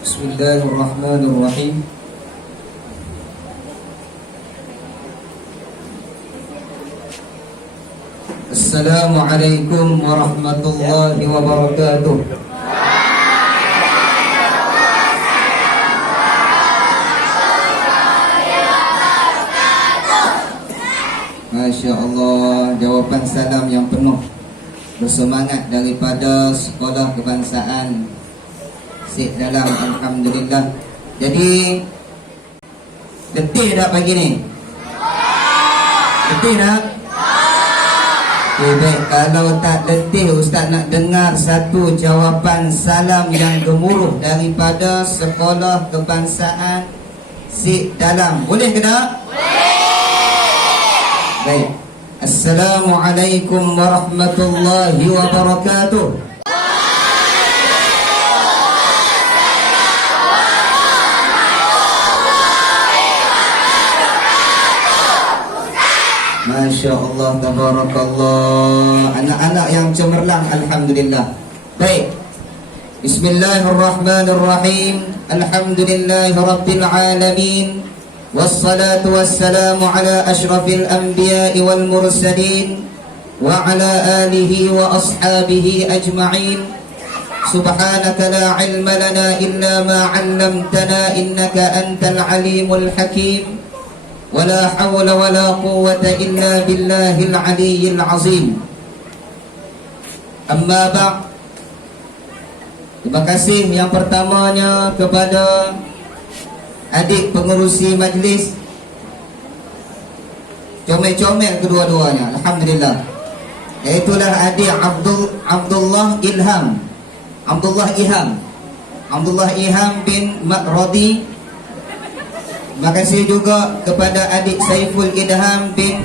Bismillahirrahmanirrahim. Assalamualaikum warahmatullahi wabarakatuh. Masya Allah, jawapan salam yang penuh bersemangat daripada Sekolah Kebangsaan Syed Dalam. Alhamdulillah. Jadi letih tak pagi ni? Letih tak? Okay, baik. Kalau tak letih, Ustaz nak dengar satu jawapan salam yang gemuruh daripada Sekolah Kebangsaan Syed Dalam. Boleh ke tak? Baik. Assalamualaikum warahmatullahi wabarakatuh. Masya Allah, tabarakallah. Anak-anak yang cemerlang, alhamdulillah. Baik. Bismillahirrahmanirrahim. Alhamdulillahi rabbil alamin. Wassalatu wassalamu ala ashrafil anbiya'i wal mursalin wa ala alihi wa ashabihi ajma'in. Subhanaka la ilma lana illa ma 'allamtana innaka antal alimul hakim. Wala hawla wala quwwata illa billahil aliyyil azim. Amma ba'd. Terima kasih yang pertamanya kepada adik pengerusi majlis, comel-comel kedua-duanya, alhamdulillah. Iaitulah adik Abdullah Ilham bin Makrodi. Terima kasih juga kepada adik Saiful Idham bin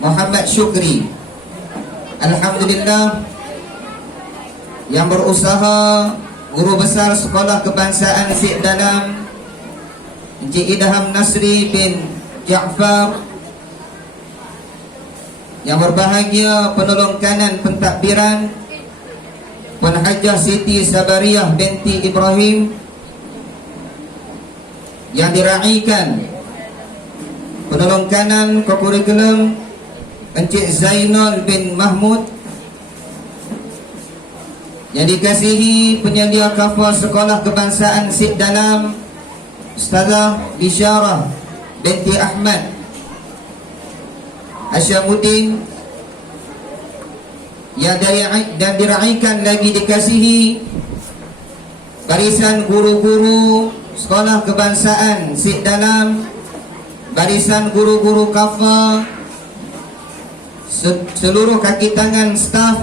Muhammad Syukri. Alhamdulillah, yang berusaha guru besar Sekolah Kebangsaan Syed Dalam Encik Idham Nasri bin Ja'far. Yang berbahagia penolong kanan pentadbiran Puan Hajah Siti Sabariyah binti Ibrahim. Yang diraihkan penolong kanan kokurikulum Encik Zainal bin Mahmud. Yang dikasihi penyedia kafah Sekolah Kebangsaan Syed Dalam Ustazah Bisyarah binti Ahmad Hasyamuddin. Yang dan diraihkan lagi dikasihi barisan guru-guru Sekolah Kebangsaan Syed Dalam, barisan guru-guru kafah, seluruh kaki tangan staf,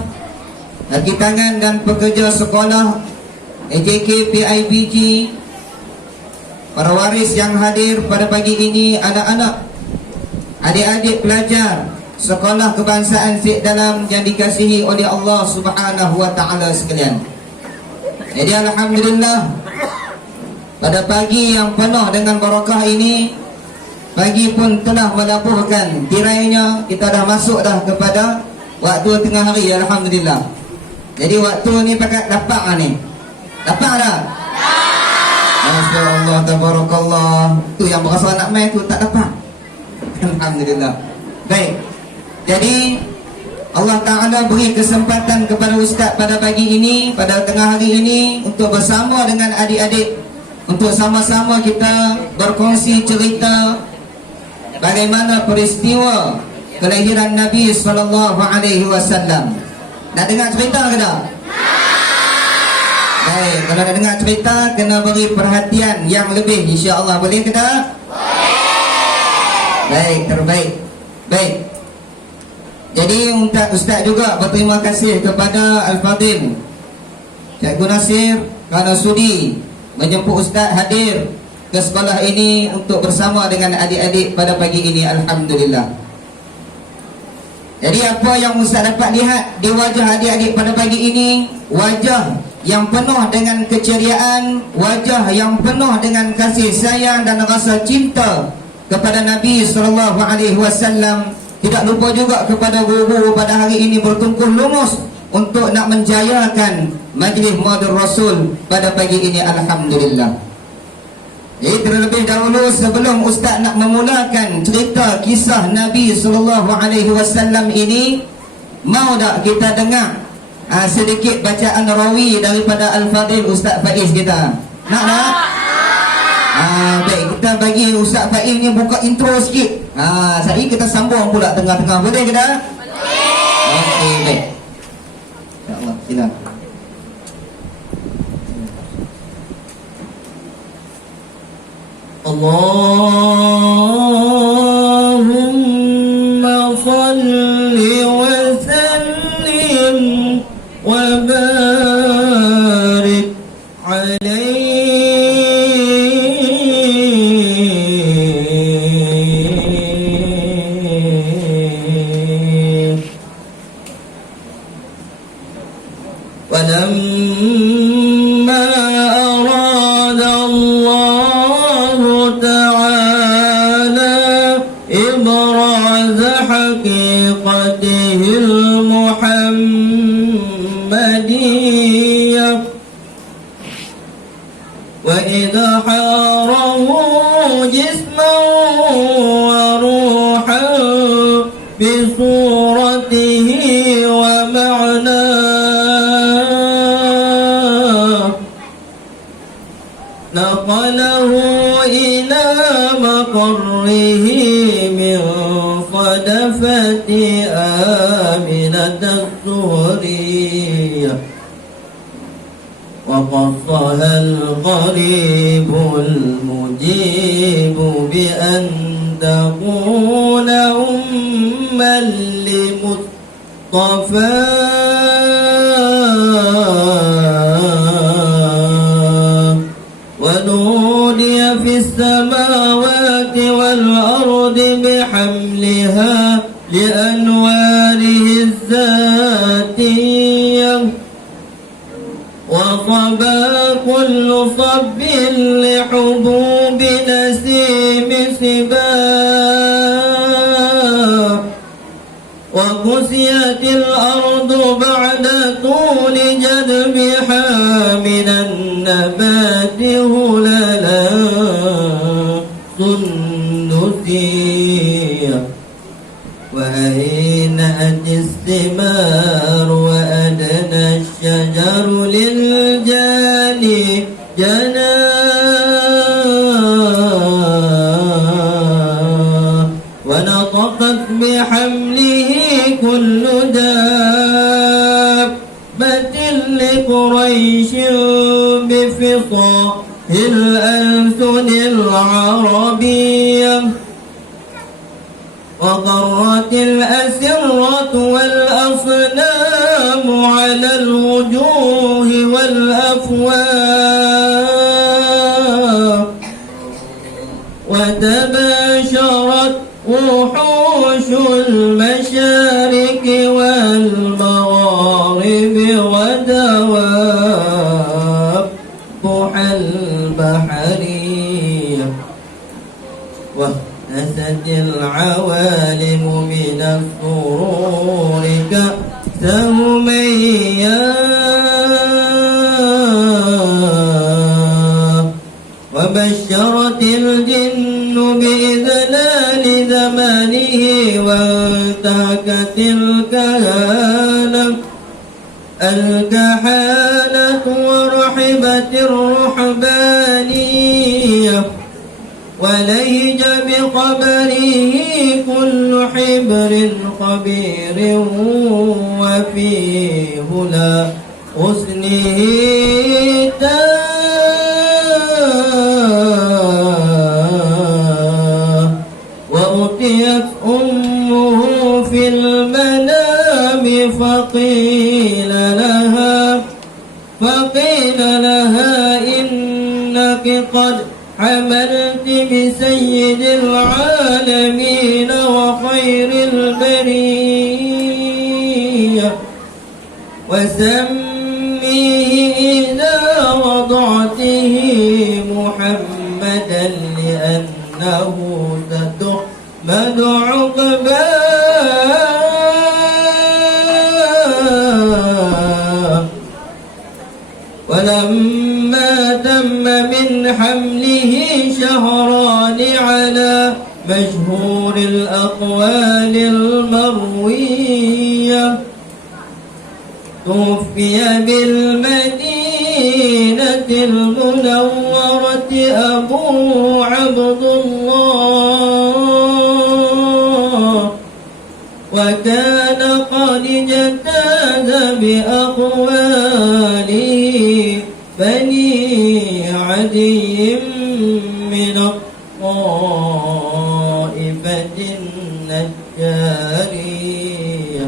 kaki tangan dan pekerja sekolah AJK PIBG, para waris yang hadir pada pagi ini, anak-anak, adik-adik pelajar Sekolah Kebangsaan Syed Dalam yang dikasihi oleh Allah Subhanahu wa taala sekalian. Jadi alhamdulillah, pada pagi yang penuh dengan barakah ini, pagi pun telah melabuhkan tirainya. Kita dah masuk dah kepada waktu tengah hari, alhamdulillah. Jadi waktu ni pakat dapat ni. Dapat tak? Masya Allah, tabarakallah. Tu yang berasa nak main tu tak dapat. Alhamdulillah. Baik. Jadi Allah Ta'ala beri kesempatan kepada Ustaz pada pagi ini, pada tengah hari ini, untuk bersama dengan adik-adik, untuk sama-sama kita berkongsi cerita bagaimana peristiwa kelahiran Nabi SAW. Nak dengar cerita ke tak? Baik, kalau nak dengar cerita, kena beri perhatian yang lebih, insya-Allah. Boleh ke tak? Baik, terbaik. Baik. Jadi Ustaz juga berterima kasih kepada Al-Fadhil Cikgu Nasir kerana sudi menjemput Ustaz hadir ke sekolah ini untuk bersama dengan adik-adik pada pagi ini, alhamdulillah. Jadi apa yang Ustaz dapat lihat di wajah adik-adik pada pagi ini, wajah yang penuh dengan keceriaan, wajah yang penuh dengan kasih sayang dan rasa cinta kepada Nabi SAW. Tidak lupa juga kepada guru-guru pada hari ini bertungkuh lumus untuk nak menjayakan majlis Maulid Rasul pada pagi ini. Alhamdulillah. Terlebih dahulu sebelum Ustaz nak memulakan cerita kisah Nabi SAW ini, mau tak kita dengar sedikit bacaan rawi daripada Al-Fadhil Ustaz Faiz kita? Nak tak? Baik, kita bagi Ustaz Faiz ni buka intro sikit. Saya kita sambung pula tengah-tengah. Boleh ke tak? Boleh. Okey, baik. InsyaAllah, silakan. Allahumma salli wa sallim wa barik alaihi. Walamma arada Allah ta'ala ibraz haqiqatihi al-muhammadiyah wa idharahu jisman wa ruhan bi suratihi wa ma'nah نقله إلى مقره من صدفة آمنة الزهرية وقصها القريب المجيب بأن تكون أما لمصطفى ونودي في السماوات والأرض بحملها لأنواره الذاتية وصبا كل صب لحبوب نسيم سباه وكسيت الأرض بعد طول جدبها من النبات هللا سندسيا وأينأت الثمار وأدنى الشجر للجاني جناه ونطقت بحمله كل دابة لقريش بفصاح الألسن العربية وضرت الأسرة والأصنام على الوجوه والأفواه وتباشرت وحوش المشارق والمغارب ودوابها البحرية واهتزت العوالم من السرور كأسهميا وبشرت الجن بإذلال زمانه وانتهكت الكهانة ورحبت الرحبانية ولهج بقبره كل حبر خبير وفيه لا حسنه وأتيت أمه في المنام فقيل لها إنك قد حملت بسيد العالمين وخير البرية وسميه إذا وضعته محمدا لأنه ستحمد عقباه ولما تم من حمله شهران على مشهور الأقوال المروية توفي بالمدينة المنورة أبو عبد الله وكان قد اجتاز بأقواله بني عدي من الطائفة النجارية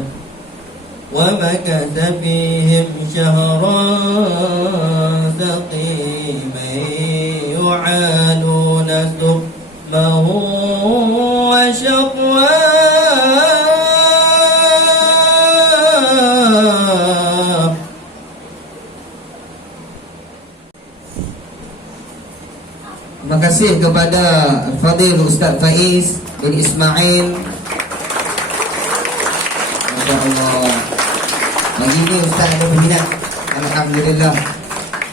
ومكث فيهم شهرا سقيما يعانون سقمه وشقواه. Terima kasih kepada Fadil Ustaz Faiz bin Ismail. Masya Allah. Pagi ni Ustaz ada peminat. Alhamdulillah.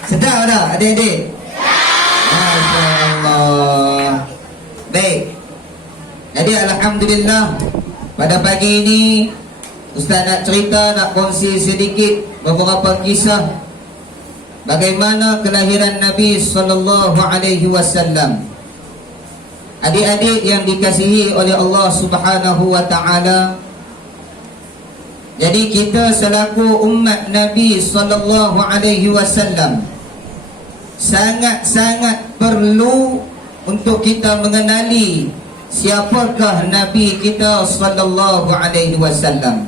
Sedap tak adik-adik? Masya Allah. Baik. Jadi Alhamdulillah, pada pagi ini Ustaz nak cerita, nak kongsi sedikit beberapa kisah bagaimana kelahiran Nabi sallallahu alaihi wasallam. Adik-adik yang dikasihi oleh Allah Subhanahu wa taala, jadi kita selaku umat Nabi sallallahu alaihi wasallam sangat-sangat perlu untuk kita mengenali siapakah Nabi kita sallallahu alaihi wasallam.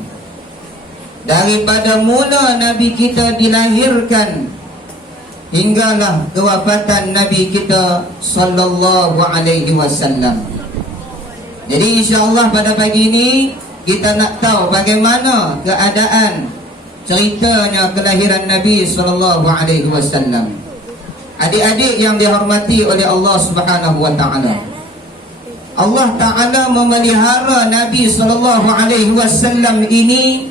Daripada mula Nabi kita dilahirkan hinggalah kewafatan Nabi kita sallallahu alaihi wasallam. Jadi insya-Allah pada pagi ini kita nak tahu bagaimana keadaan ceritanya kelahiran Nabi sallallahu alaihi wasallam. Adik-adik yang dihormati oleh Allah Subhanahu wa taala, Allah taala memelihara Nabi sallallahu alaihi wasallam ini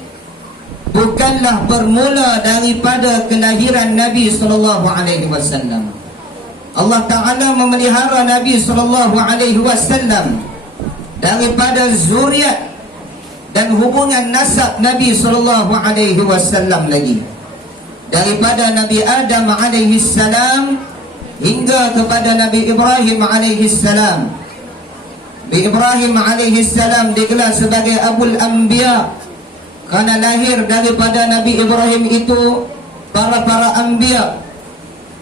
bukanlah bermula daripada kelahiran Nabi sallallahu alaihi wasallam. Allah taala memelihara Nabi sallallahu alaihi wasallam daripada zuriat dan hubungan nasab Nabi sallallahu alaihi wasallam lagi, daripada Nabi Adam alaihi salam hingga kepada Nabi Ibrahim alaihi salam. Nabi Ibrahim alaihi salam digelar sebagai Abul Anbiya kerana lahir daripada Nabi Ibrahim itu para anbiya.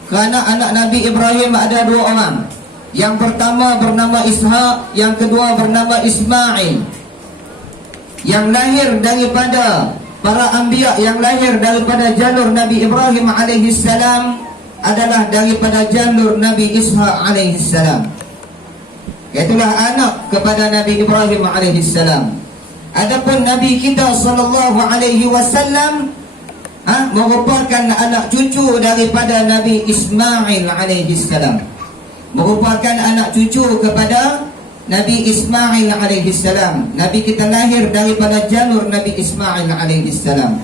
Kerana anak Nabi Ibrahim ada dua orang. Yang pertama bernama Ishaq, yang kedua bernama Ismail. Yang lahir daripada para anbiya, yang lahir daripada jalur Nabi Ibrahim alaihi salam adalah daripada jalur Nabi Ishaq alaihi salam. Itulah anak kepada Nabi Ibrahim alaihi salam. Adapun Nabi kita sallallahu alaihi wasallam merupakan anak cucu daripada Nabi Ismail alaihi salam. Merupakan anak cucu kepada Nabi Ismail alaihi salam. Nabi kita lahir daripada jalur Nabi Ismail alaihi salam.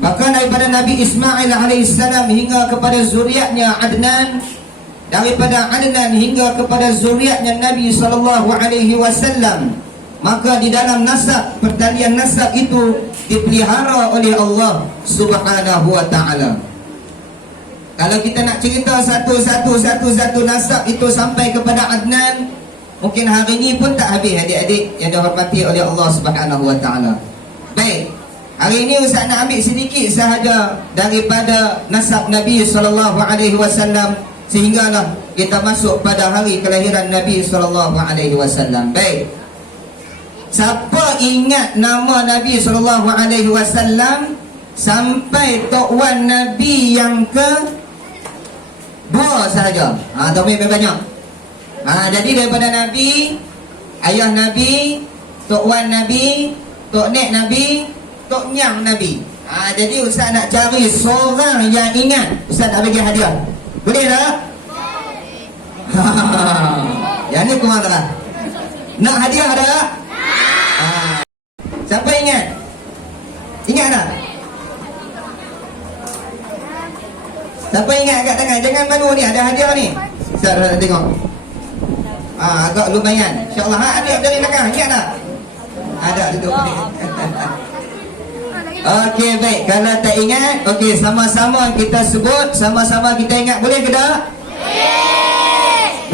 Maka daripada Nabi Ismail alaihi salam hingga kepada zuriatnya Adnan, daripada Adnan hingga kepada zuriatnya Nabi sallallahu alaihi wasallam, maka di dalam nasab, pertalian nasab itu dipelihara oleh Allah Subhanahu wa taala. Kalau kita nak cerita satu-satu nasab itu sampai kepada Adnan, mungkin hari ini pun tak habis adik-adik yang dihormati oleh Allah Subhanahu wa taala. Baik, hari ini Ustaz nak ambil sedikit sahaja daripada nasab Nabi sallallahu alaihi wasallam sehinggalah kita masuk pada hari kelahiran Nabi sallallahu alaihi wasallam. Baik. Siapa ingat nama Nabi sallallahu alaihi wasallam sampai Tok Wan Nabi yang ke dua sahaja? Tapi banyak. Jadi daripada Nabi, ayah Nabi, Tok Wan Nabi, Tok Nek Nabi, Tok Nyang Nabi. Jadi Ustaz nak cari seorang yang ingat, Ustaz nak bagi hadiah. Boleh tak? Yang ni kurang tak? Nak hadiah tak? Siapa ingat? Ingat tak? Siapa ingat kat tangan? Jangan malu ni, ada hadiah ni. Ustaz tengok. Agak lumayan. InsyaAllah. Adik dari belakang, ingat tak? Ada duduk ni. Okey, baik. Kalau tak ingat, okey, sama-sama kita sebut, sama-sama kita ingat. Boleh ke tak?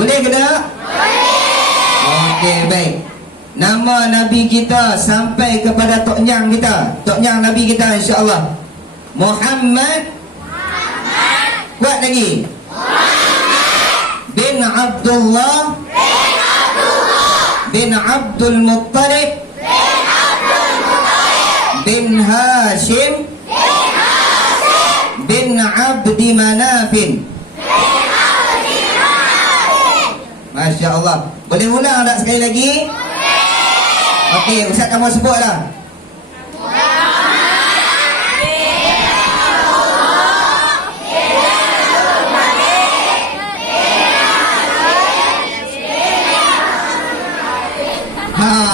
Boleh ke tak? Okey, baik. Nama Nabi kita sampai kepada Tok Nyang kita. Tok Nyang Nabi kita, insya-Allah. Muhammad. Kuat lagi. Bin Abdullah. Bin Abdul Muttalib. Bin Hashim. Bin Abdi Manafin. Masya Allah. Boleh ulang tak sekali lagi? Okey, Ustaz kamu sebutlah.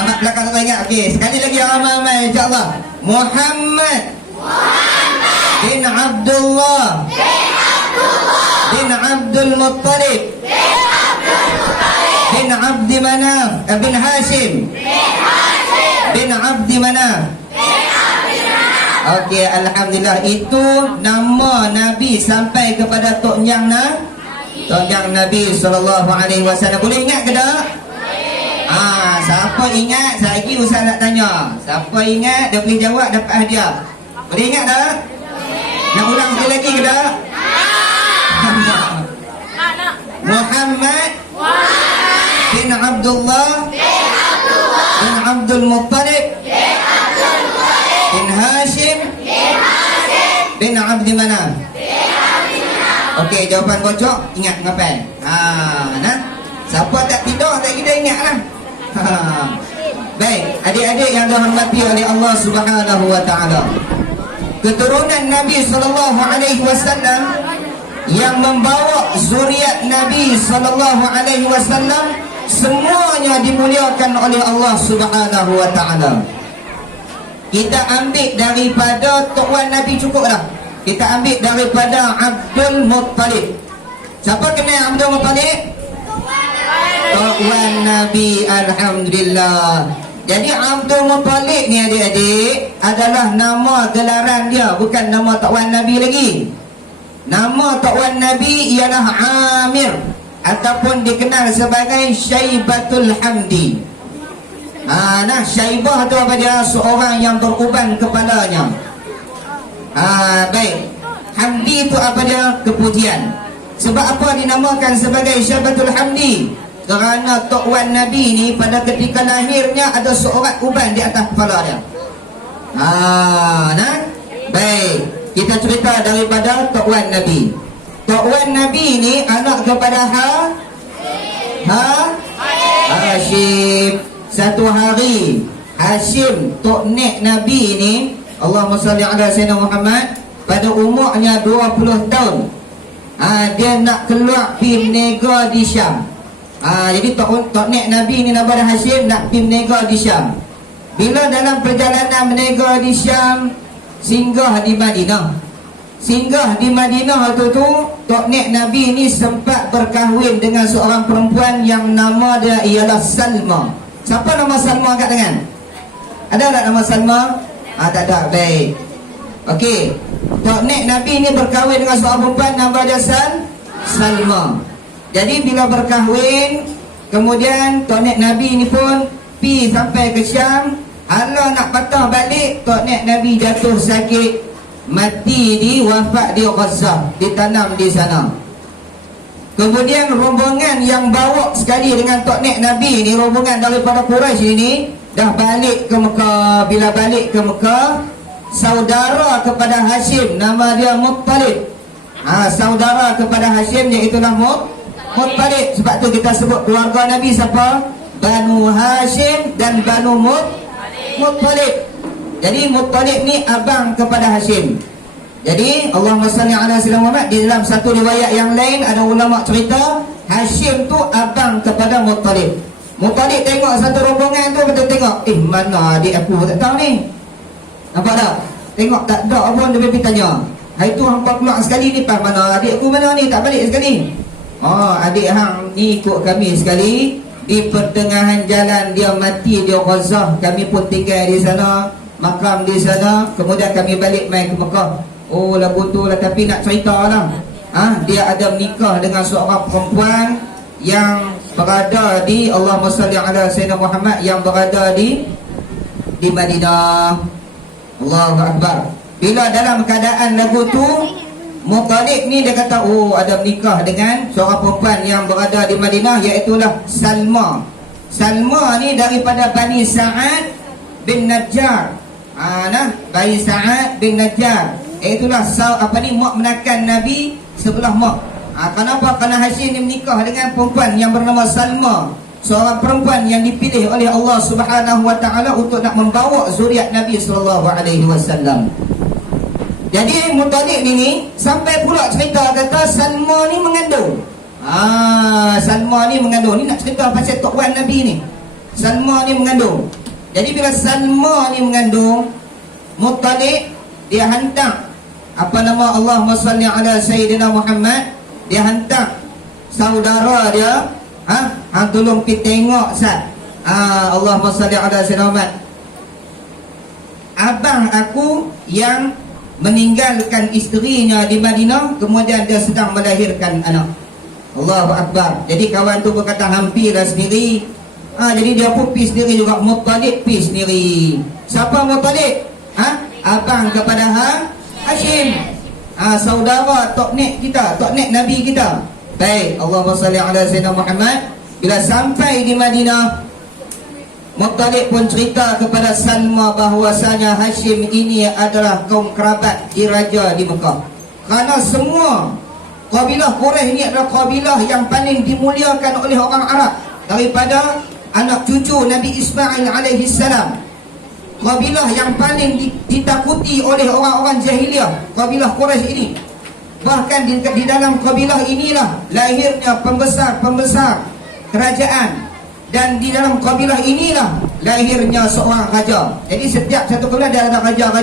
Nak belakang tak ingat. Okey, sekali lagi ramai-ramai insya-Allah. Muhammad bin Abdullah bin Abdul Muttalib bin Abdi Manaf bin Hashim bin Abdi Manaf. Okey, alhamdulillah, itu nama Nabi sampai kepada Tok Nyang Nabi sallallahu alaihi wasallam. Boleh ingat ke tak? Siapa ingat? Lagi Ustaz nak tanya. Siapa ingat dia boleh jawab, dapat hadiah. Boleh ingat tak? Nak ulang sekali lagi ke tak? Muhammad bin Abdullah bin Abdul Muttalib bin Hashim bin Abdi Manaf. Okey, jawapan kocok ingat ngapain? Nah. Siapa tak tidur tak kita ingat lah. Baik, adik-adik yang dirahmati oleh Allah Subhanahu wa taala. Keturunan Nabi sallallahu alaihi wasallam yang membawa zuriat Nabi sallallahu alaihi wasallam semuanya dimuliakan oleh Allah Subhanahu wa taala. Kita ambil daripada Tok Wan Nabi cukuplah. Kita ambil daripada Abdul Muttalib. Siapa kenal Abdul Muttalib? Tok Wan Nabi, alhamdulillah. Jadi Abdul Muttalib ni adik-adik adalah nama gelaran dia, bukan nama Tok Wan Nabi lagi. Nama Tok Wan Nabi ialah Amir ataupun dikenal sebagai Syaibatul Hamdi. Syaibah tu apa dia? Seorang yang beruban kepalanya. Baik. Hamdi tu apa dia? Kepujian. Sebab apa dinamakan sebagai Syaibatul Hamdi? Kerana Tok Wan Nabi ni pada ketika lahirnya ada seorang uban di atas kepala dia. Baik, kita cerita daripada Tok Wan Nabi. Tok Wan Nabi ni anak kepada Hashim. Satu hari Hashim, Tok Nek Nabi ni, Allahumma salli ala Sayyidina Muhammad, pada umurnya 20 tahun. Dia nak keluar pergi berniaga di Syam. Jadi Tok Nek Nabi ni nama dia Hashim, nak pergi berniaga di Syam. Bila dalam perjalanan berniaga di Syam, singgah di Madinah. Singgah di Madinah tu Tok Nek Nabi ni sempat berkahwin dengan seorang perempuan yang nama dia ialah Salma. Siapa nama Salma kat tangan? Ada tak nama Salma? Tak ada. Baik. Okey. Tok Nek Nabi ni berkahwin dengan seorang perempuan nama dia Salma. Jadi bila berkahwin, kemudian Tok Nek Nabi ni pun pi sampai ke Syam. Hala nak patah balik, Tok Nek Nabi jatuh sakit, mati wafat di Gaza, ditanam di sana. Kemudian rombongan yang bawa sekali dengan Tok Nek Nabi ni, rombongan daripada Quraisy ini dah balik ke Mekah. Bila balik ke Mekah, saudara kepada Hashim nama dia Muttalib. Saudara kepada Hashim iaitulah Muttalib. Sebab tu kita sebut keluarga Nabi siapa? Banu Hashim dan Banu Muttalib. Jadi Muttalib ni abang kepada Hashim. Jadi Allahumma salli ala Sayyidina Muhammad. Di dalam satu riwayat yang lain ada ulama cerita Hashim tu abang kepada Muttalib. Muttalib tengok satu rombongan tu, betul tengok, mana adik aku tak tahu ni. Nampak tak? Tengok tak ada apa, dia pergi tanya. Hari tu hampa keluar sekali ni, pas mana adik aku mana ni, tak balik sekali. Oh, adik hang ni ikut kami sekali. Di pertengahan jalan dia mati, dia ghazah. Kami pun tinggal di sana, makam di sana. Kemudian kami balik main ke Mekah. Oh, lagu tu lah, tapi nak cerita lah. Dia ada menikah dengan seorang perempuan yang berada di, Allahumma salli ala Sayyidina Muhammad, yang berada di Madinah. Allahu Akbar. Bila dalam keadaan lagu tu, Muttalib ni dia kata, oh, ada menikah dengan seorang perempuan yang berada di Madinah, iaitulah Salma. Salma ni daripada Bani Sa'ad bin Najjar. Bani Sa'ad bin Najjar, iaitulah mak menakan Nabi sebelah mak. Kenapa? Kerana Hashim ni menikah dengan perempuan yang bernama Salma, seorang perempuan yang dipilih oleh Allah Subhanahu wa taala untuk nak membawa zuriat Nabi sallallahu alaihi wasallam. Jadi Muttalib ni sampai pula cerita kata Salma ni mengandung. Salma ni mengandung. Ni nak cerita pasal Tok Wan Nabi ni. Salma ni mengandung. Jadi bila Salma ni mengandung, Muttalib dia hantar, apa nama, Allahumma salli ala Sayyidina Muhammad, dia hantar saudara dia, hang tolong pergi tengok sat. Allahumma salli ala Sayyidina Muhammad. Abang aku yang meninggalkan isterinya di Madinah, kemudian dia sedang melahirkan anak. Allahu Akbar. Jadi kawan tu berkata hampirlah sendiri. Jadi dia pun pergi sendiri juga. Muttalib pergi sendiri. Siapa Muttalib? Abang kepada Hashim. Saudara tok nek kita, tok nek Nabi kita. Baik, Allahumma salli ala Sayyidina Muhammad. Bila sampai di Madinah, Muttalib pun cerita kepada Salma bahawasanya Hashim ini adalah kaum kerabat diraja di Mekah. Kerana semua kabilah Quraisy ini adalah kabilah yang paling dimuliakan oleh orang Arab daripada anak cucu Nabi Ismail alaihi salam. Kabilah yang paling ditakuti oleh orang-orang jahiliah, kabilah Quraisy ini. Bahkan di dalam kabilah inilah lahirnya pembesar-pembesar kerajaan. Dan di dalam kabilah inilah lahirnya seorang raja. Jadi setiap satu kabilah dia ada raja.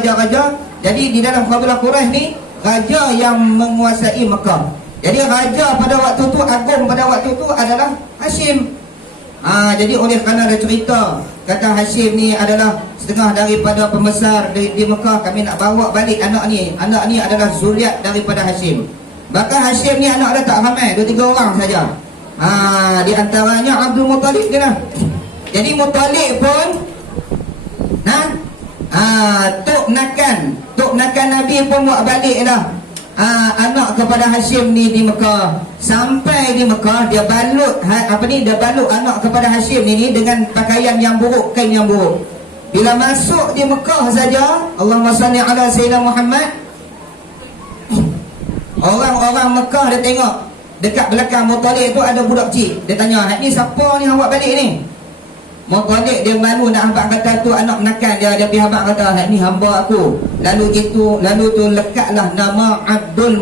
Jadi di dalam kabilah Quraisy ni, raja yang menguasai Mekah. Jadi raja pada waktu tu, agung pada waktu tu adalah Hashim. Jadi oleh kerana ada cerita, kata Hashim ni adalah setengah daripada pembesar di Mekah, kami nak bawa balik anak ni. Anak ni adalah zuriat daripada Hashim. Bahkan Hashim ni anak dia tak ramai, 2-3 orang saja. Di antaranya Abdul Muttalib dia lah. Jadi Muttalib pun tok nakan Nabi pun buat balik dah anak kepada Hashim ni di Mekah. Sampai di Mekah dia balut dia balut anak kepada Hashim ni dengan pakaian yang buruk, kain yang buruk. Bila masuk di Mekah saja, Allahumma salli ala Sayyidina Muhammad, orang-orang Mekah dia tengok dekat belakang Muttalib tu ada budak kecil. Dia tanya, "Hak ni siapa ni hang buat balik ni?" Muttalib dia malu nak hamba kata tu anak menakan dia. Dia pergi hamba kata, "Hak ni hamba aku." Lalu tu lekatlah nama Abdul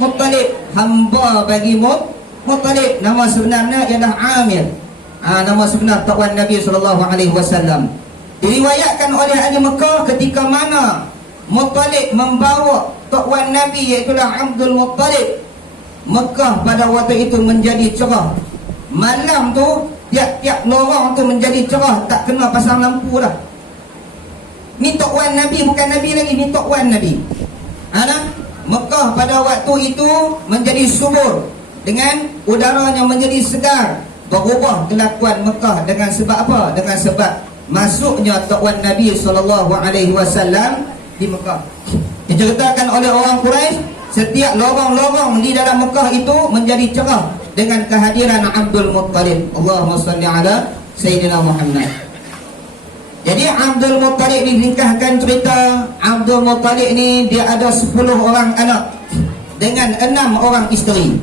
Muttalib, hamba bagi Muttalib. Nama sebenarnya ialah Amir. Nama sebenar Tok Wan Nabi sallallahu alaihi wasallam. Diriwayatkan oleh ahli Mekah ketika mana Muttalib membawa Tok Wan Nabi iaitulah Abdul Muttalib, Mekah pada waktu itu menjadi cerah. Malam tu tiap-tiap lorong tu menjadi cerah, tak kena pasang lampu dah. Ni Tok Wan Nabi, bukan Nabi lagi, ni Tok Wan Nabi. Mekah pada waktu itu menjadi subur dengan udaranya menjadi segar. Berubah kelakuan Mekah dengan sebab apa? Dengan sebab masuknya Tok Wan Nabi SAW di Mekah. Diceritakan oleh orang Quraisy, setiap lorong-lorong di dalam Mekah itu menjadi cerah dengan kehadiran Abdul Muttalib. Allahumma salli ala Sayyidina Muhammad. Jadi Abdul Muttalib ni, ringkaskan cerita, Abdul Muttalib ni dia ada 10 orang anak dengan 6 orang isteri.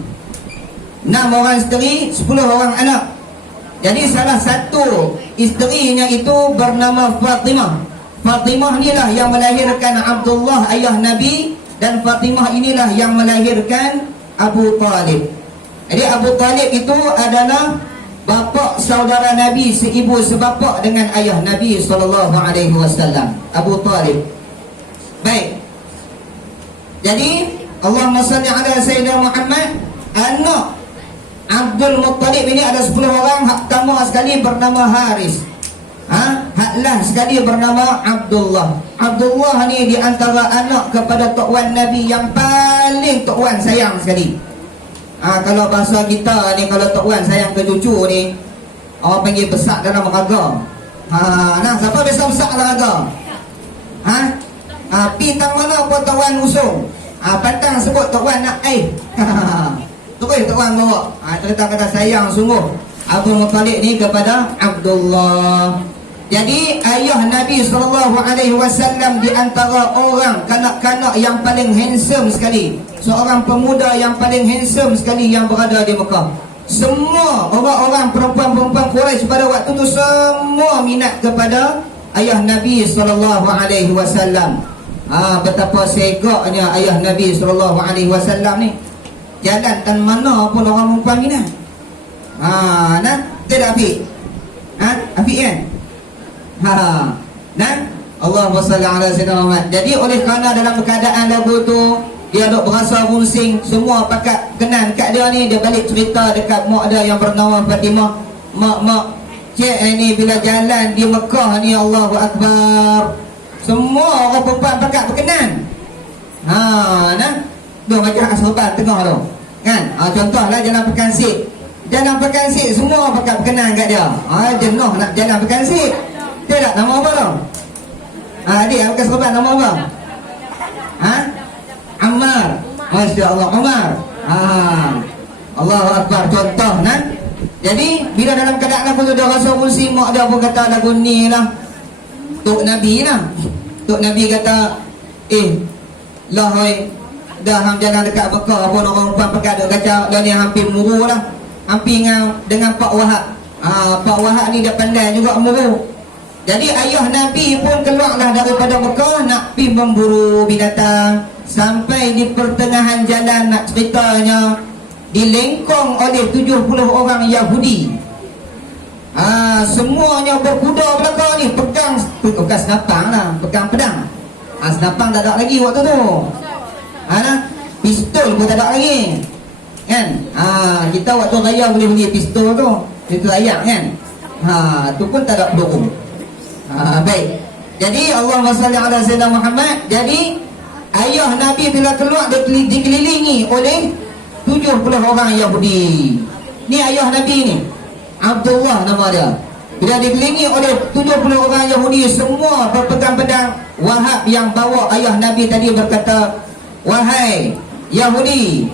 6 orang isteri, 10 orang anak. Jadi salah satu isterinya itu bernama Fatimah. Fatimah inilah yang melahirkan Abdullah ayah Nabi, dan Fatimah inilah yang melahirkan Abu Talib. Jadi Abu Talib itu adalah bapa saudara Nabi, seibu sebapa dengan ayah Nabi SAW, Abu Talib. Baik. Jadi Allahumma salli ala Sayyidina Muhammad. Anak Abdul Muttalib ini ada 10 orang. Hak pertama sekali bernama Haris. Hak last sekali bernama Abdullah. Abdullah ni di antara anak kepada Tok Wan Nabi yang paling Tok Wan sayang sekali. Kalau bahasa kita ni, kalau Tok Wan sayang ke cucu ni, orang panggil besar dalam raga. Nah, siapa biasa besar dalam raga? Pi tang mana pun Tok Wan usung. Pantang sebut Tok Wan nak terus Tok Wan bawa. Cerita kata sayang sungguh Abdul Muttalib ni kepada Abdullah. Jadi ayah Nabi SAW di antara orang kanak-kanak yang paling handsome sekali, seorang pemuda yang paling handsome sekali yang berada di Mekah. Semua orang-orang perempuan-perempuan Quraisy pada waktu itu semua minat kepada ayah Nabi SAW. Betapa segaknya ayah Nabi SAW ni. Jalan tan mana pun orang perempuan minat. Nah, tidak Afiq? Afiq kan? Nah, Allahumma salli ala Sayyidina Muhammad. Jadi oleh kerana dalam keadaan lagu tu dia duk berasa rusing, semua pakat kenan kat dia ni, dia balik cerita dekat mak dia yang bernama Fatimah. Mak cik ni bila jalan di Mekah ni, Allahu Akbar, semua orang perempuan pakat berkenan. Nah, dia macam asroban tengah tu kan. Contohlah jalan Pekansik. Jalan Pekansik semua pakat berkenan kat dia. Jenuh nak jalan Pekansik. Tidak, nama apa tu? Adik, bekas korban nama apa? Ammar. Masya Allah, Umar. Allahu Akbar, contoh kan. Jadi bila dalam keadaan lagu tu dia rasa kursi, mak dia pun kata lagu ni lah Tok Nabi lah. Tok Nabi kata, lah hoi, dah ham jalan dekat Mekah pun orang perempuan pekat duk kacau. Dah ni hampir muru lah. Hampir dengan Pak Wahab. Pak Wahab ni dia pandai juga muru. Jadi ayah Nabi pun keluarlah daripada Mekah nak pergi memburu binatang. Sampai di pertengahan jalan nak ceritanya dilengkong oleh 70 orang Yahudi. Semuanya berkuda belakang ni, pegang, bukan senapang lah, pegang pedang. Senapang tak ada lagi waktu tu. Pistol pun tak ada lagi kan. Kita waktu raya boleh beli pistol tu, itu ayam kan. Tu pun tak ada peluru. Baik. Jadi Allahumma salli ala Sayyidina Muhammad. Jadi ayah Nabi bila keluar dikelilingi oleh 70 orang Yahudi. Ni ayah Nabi ni, Abdullah nama dia. Bila dikelilingi oleh 70 orang Yahudi, semua berpegang pedang. Wahab yang bawa ayah Nabi tadi berkata, wahai Yahudi,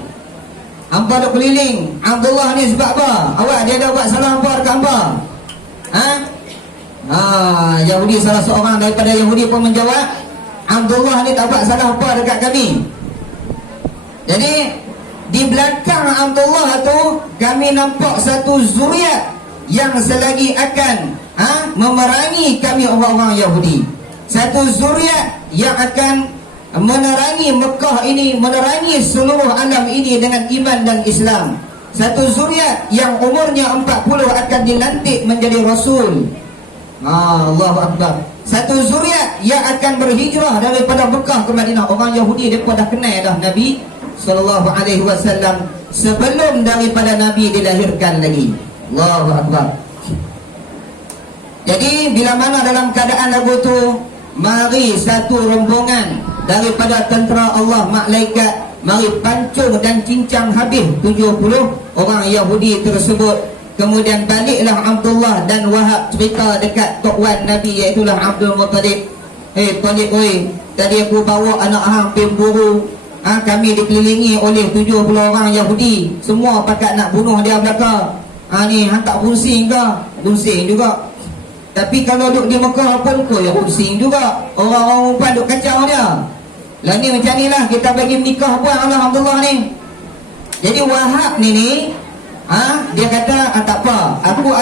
hampa duk keliling Abdullah ni sebab apa? Awak dia ada buat salah apa dekat hampa? Yahudi, salah seorang daripada Yahudi pun menjawab, Abdullah ni tak buat salah apa dekat kami. Jadi di belakang Abdullah tu kami nampak satu zuriat yang selagi akan memerangi kami orang-orang Yahudi. Satu zuriat yang akan menerangi Mekah ini, menerangi seluruh alam ini dengan iman dan Islam. Satu zuriat yang umurnya 40 akan dilantik menjadi Rasul. Allahu Akbar. Satu zuriat yang akan berhijrah daripada Mekah ke Madinah. Orang Yahudi mereka dah kenal dah Nabi SAW sebelum daripada Nabi dilahirkan lagi. Allahu Akbar. Jadi bila mana dalam keadaan lagu tu, mari satu rombongan daripada tentera Allah, malaikat, mari pancung dan cincang habis 70 orang Yahudi tersebut. Kemudian baliklah Abdullah dan Wahab cerita dekat Tok Wan Nabi, iaitulah Abdul Muttalib. Talib oi, tadi aku bawa anak hang pergi buru. Kami dikelilingi oleh 70 orang Yahudi, semua pakat nak bunuh dia belaka. Ni hang tak pusing ke? Pusing juga. Tapi kalau duduk di Mekah pun kau yang pusing juga. Orang-orang umpan duk kacau dia. Lah ni macam ni lah kita bagi menikah pun Alhamdulillah ni. Jadi Wahab ni dia kata, tak apa, aku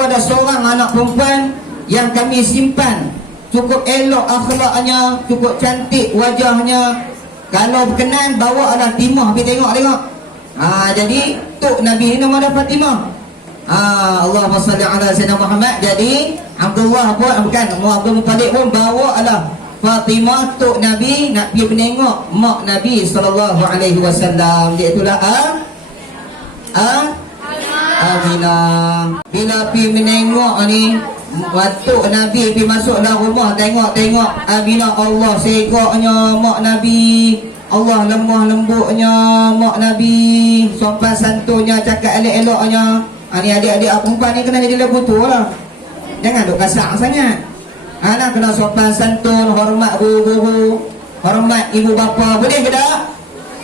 ada seorang anak perempuan yang kami simpan, cukup elok akhlaknya, cukup cantik wajahnya. Kalau berkenan bawa lah Timah pergi tengok. Jadi Tok Nabi ni nama dia Fatimah. Allahumma salli ala Sayyidina Muhammad. Jadi Abdullah pun, bukan Abdul Muttalib pun bawa lah Fatimah tok Nabi nak pergi menengok mak Nabi sallallahu alaihi wasallam, iaitu Aminah. Bila pergi menengok ni, waktu Nabi pergi masuk dalam rumah, tengok Aminah, Allah segaknya mak Nabi, Allah lemah lembutnya mak Nabi, sopan santunnya, cakap elok-eloknya. Ni adik-adik perempuan ni kena jadi lagu tu lah. Jangan duk kasar sangat. Nak kena sopan santun, hormat guru-guru, hormat ibu bapa. Boleh ke tak?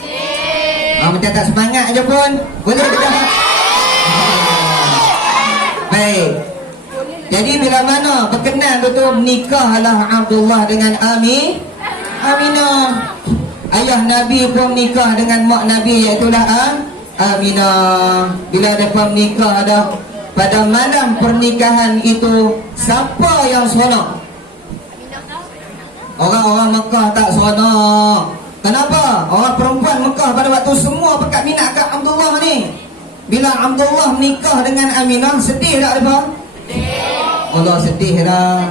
Boleh. Macam tak semangat je pun. Boleh ke tak? Baik. Jadi bila mana berkenan betul nikahlah Abdullah dengan Aminah. Ayah Nabi pun nikah dengan mak Nabi, iaitu Aminah. Bila mereka menikah dah, pada malam pernikahan itu, siapa yang seronok? Orang-orang Mekah tak seronok. Kenapa? Orang perempuan Mekah pada waktu semua pekat minat kat Abdullah ni. Bila Abdullah menikah dengan Aminah, sedih tak mereka? Sedih. Allah sedih dah.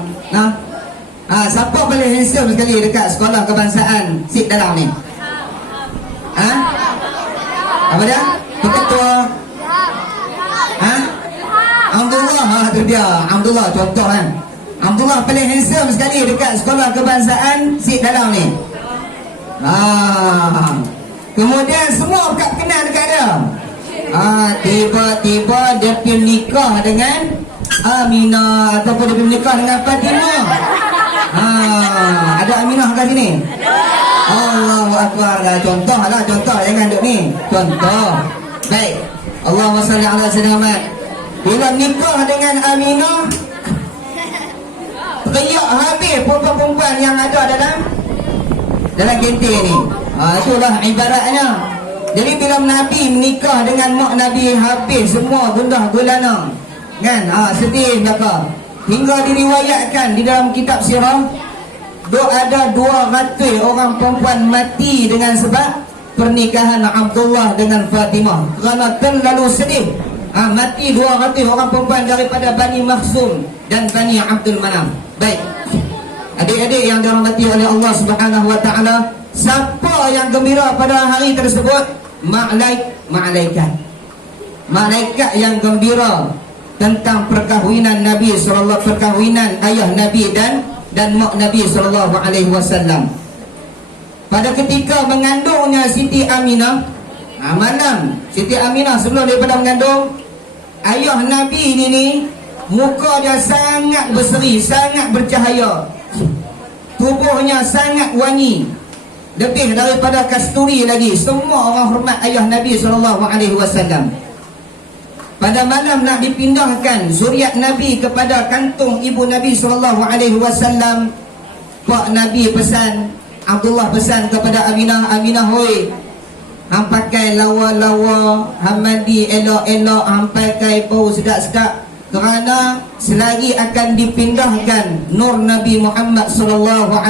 Siapa paling handsome sekali dekat sekolah kebangsaan sit dalam ni? Apa dia? Ketua? Abdullah, tu dia. Abdullah contoh kan. Abdullah paling handsome sekali dekat sekolah kebangsaan sit dalam ni. Kemudian semua kenal dekat dia. Tiba-tiba dia pergi nikah dengan Aminah, ataupun dia pergi nikah dengan Fatimah. Ada Aminah kat sini? Allahu Akbar. Contoh, jangan duduk ni. Contoh. Baik. Allahumma salli ala sayyidina Muhammad. Bila nikah dengan Aminah, teriak habis perempuan-perempuan yang ada dalam kantin ni. Itulah ibaratnya. Jadi bila Nabi menikah dengan mak Nabi, habis semua gundah gulana. Kan? Sedih mereka. Hingga diriwayatkan di dalam kitab sirah, ada 200 orang perempuan mati dengan sebab pernikahan Abdullah dengan Fatimah, kerana terlalu sedih. Mati 200 orang perempuan daripada Bani Makhzum dan Bani Abdul Manaf. Baik. Adik-adik yang dirahmati oleh Allah Subhanahu wa taala, siapa yang gembira pada hari tersebut? Malaikat yang gembira tentang perkahwinan Nabi sallallahu, perkahwinan ayah Nabi dan mak Nabi sallallahu alaihi wasallam. Pada ketika mengandungnya Siti Aminah, malam Siti Aminah sebelum daripada mengandung, ayah Nabi ni muka dia sangat berseri, sangat bercahaya, tubuhnya sangat wangi, lebih daripada kasturi lagi. Semua orang hormat ayah Nabi SAW. Pada malam nak dipindahkan zuriat Nabi kepada kantung ibu Nabi SAW, Pak Nabi pesan, Abdullah pesan kepada Aminah, Aminah hoi, hang pakai lawa-lawa, hang mandi elok-elok, hang pakai bau sedap-sedap, kerana selagi akan dipindahkan nur Nabi Muhammad SAW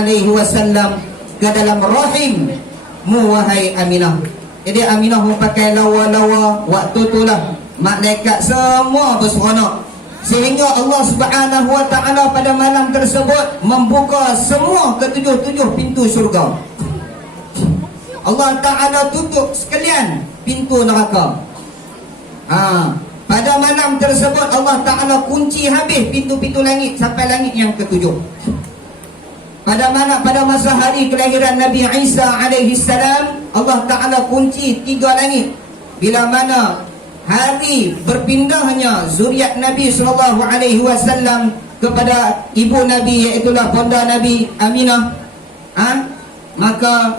ke dalam rahim mu, wahai Aminah. Jadi Aminah pun pakai lawa-lawa. Waktu itulah malaikat semua berseronok, sehingga Allah Subhanahu wa taala pada malam tersebut membuka semua ketujuh pintu syurga. Allah Ta'ala tutup sekalian pintu neraka. Pada malam tersebut Allah Ta'ala kunci habis pintu-pintu langit sampai langit yang ketujuh. Pada masa hari kelahiran Nabi Isa alaihi salam, Allah Ta'ala kunci 3 langit. Bila mana hari berpindahnya zuriat Nabi SAW kepada ibu Nabi, iaitulah bonda Nabi Aminah, maka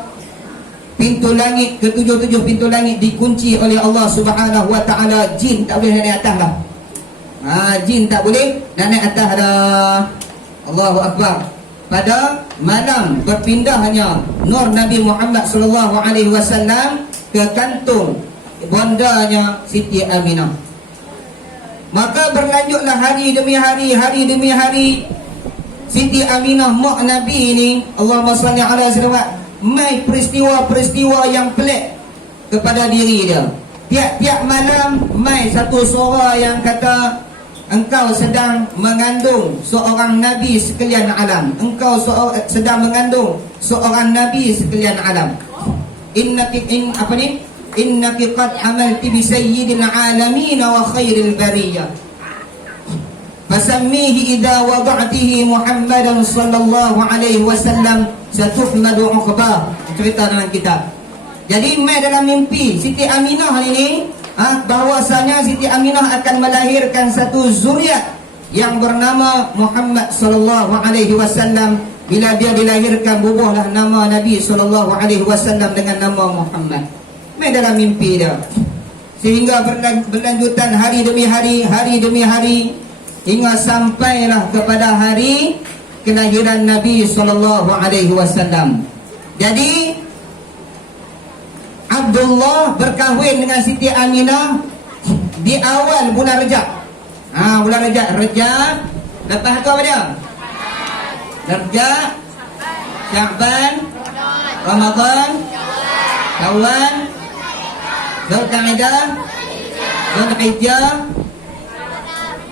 pintu langit ketujuh pintu langit dikunci oleh Allah Subhanahu wa taala. Jin tak boleh naik atas dah. Jin tak boleh naik atas dah. Allahu Akbar. Pada malam berpindahnya nur Nabi Muhammad sallallahu alaihi wasallam ke kantung bondanya Siti Aminah, maka berlanjutlah hari demi hari. Siti Aminah mak Nabi ni, Allahumma salli ala sayyidina, mai peristiwa-peristiwa yang pelik kepada diri dia. Tiap-tiap malam mai satu suara yang kata, engkau sedang mengandung seorang nabi sekalian alam. Engkau sedang mengandung seorang nabi sekalian alam. Innaki qad hamalti bi sayyidil alamin wa khairil bariyah. Fasammihi idza wada'tihi Muhammadan sallallahu alaihi wasallam satuhmadu uqbah. Cerita dalam kitab. Jadi mai dalam mimpi Siti Aminah ini bahwasanya Siti Aminah akan melahirkan satu zuriat yang bernama Muhammad sallallahu alaihi wasallam. Bila dia dilahirkan, bubuhlah nama Nabi sallallahu alaihi wasallam dengan nama Muhammad. Mai dalam mimpi dia. Sehingga berlanjutan hari demi hari, hari demi hari, hingga sampailah kepada hari kelahiran Nabi sallallahu alaihi wasallam. Jadi Abdullah berkahwin dengan Siti Aminah di awal bulan Rejab. Bulan Rejab. Lepas tu apa dia? Rejab, Sya'ban, Ramadan, Syawal, Zulqa'dah, Zulhijjah,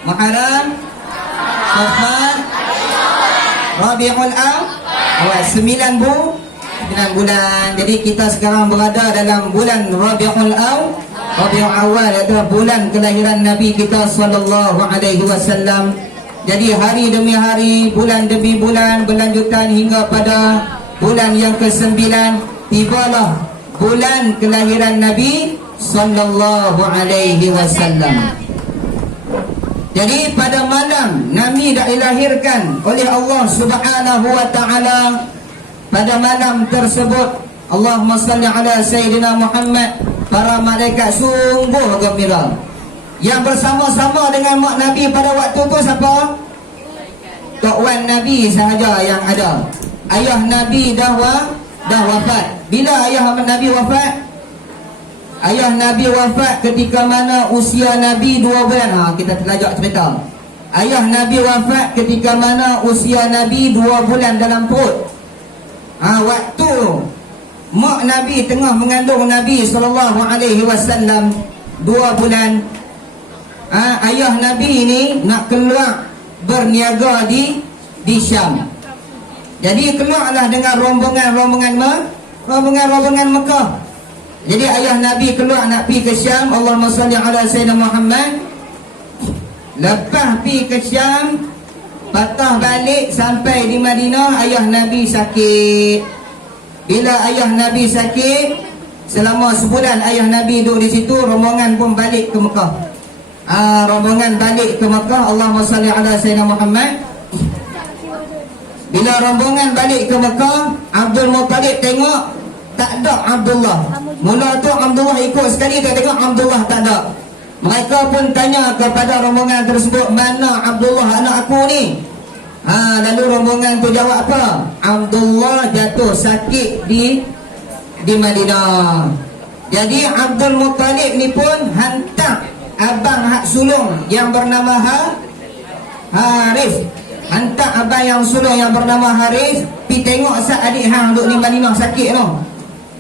Muharram, Safar, Rabiul Awal. 9 bulan. Jadi kita sekarang berada dalam bulan Rabiul Awal, adalah bulan kelahiran Nabi kita sallallahu alaihi wasallam. Jadi hari demi hari, bulan demi bulan, berlanjutan hingga pada bulan yang ke-9 tibalah bulan kelahiran Nabi sallallahu alaihi wasallam. Jadi pada malam Nabi dah dilahirkan oleh Allah Subhanahu wa taala. Pada malam tersebut, Allahumma salli ala Sayyidina Muhammad, para malaikat sungguh gembira. Yang bersama-sama dengan mak Nabi pada waktu tu siapa? Tok Wan Nabi sahaja yang ada. Ayah Nabi dah wafat. Bila ayah Nabi wafat? Ayah Nabi wafat ketika mana usia Nabi 2 bulan. Kita telajak cerita. Ayah Nabi wafat ketika mana usia Nabi 2 bulan dalam perut. Waktu mak Nabi tengah mengandung Nabi sallallahu alaihi wasallam 2 bulan, ayah Nabi ini nak keluar berniaga di Syam. Jadi keluarlah dengan rombongan Mekah. Jadi ayah Nabi keluar nak pergi ke Syam. Allahumma salli ala Sayyidina Muhammad. Lepas pergi ke Syam, patah balik sampai di Madinah, ayah Nabi sakit. Bila ayah Nabi sakit, selama sebulan ayah Nabi duduk di situ, rombongan pun balik ke Mekah. Rombongan balik ke Mekah. Allahumma salli ala Sayyidina Muhammad. Bila rombongan balik ke Mekah, Abdul Muttalib tengok tak ada Abdullah. Mula tu Abdullah ikut sekali, dia tengok Abdullah tak ada. Mereka pun tanya kepada rombongan tersebut, mana Abdullah anak aku ni? Lalu rombongan tu jawab apa? Abdullah jatuh sakit di Madinah. Jadi Abdul Muttalib ni pun hantar abang hak sulung yang bernama Haris. Hantar abang yang sulung yang bernama Haris pi tengok asal adik hang duduk di Madinah sakit tu.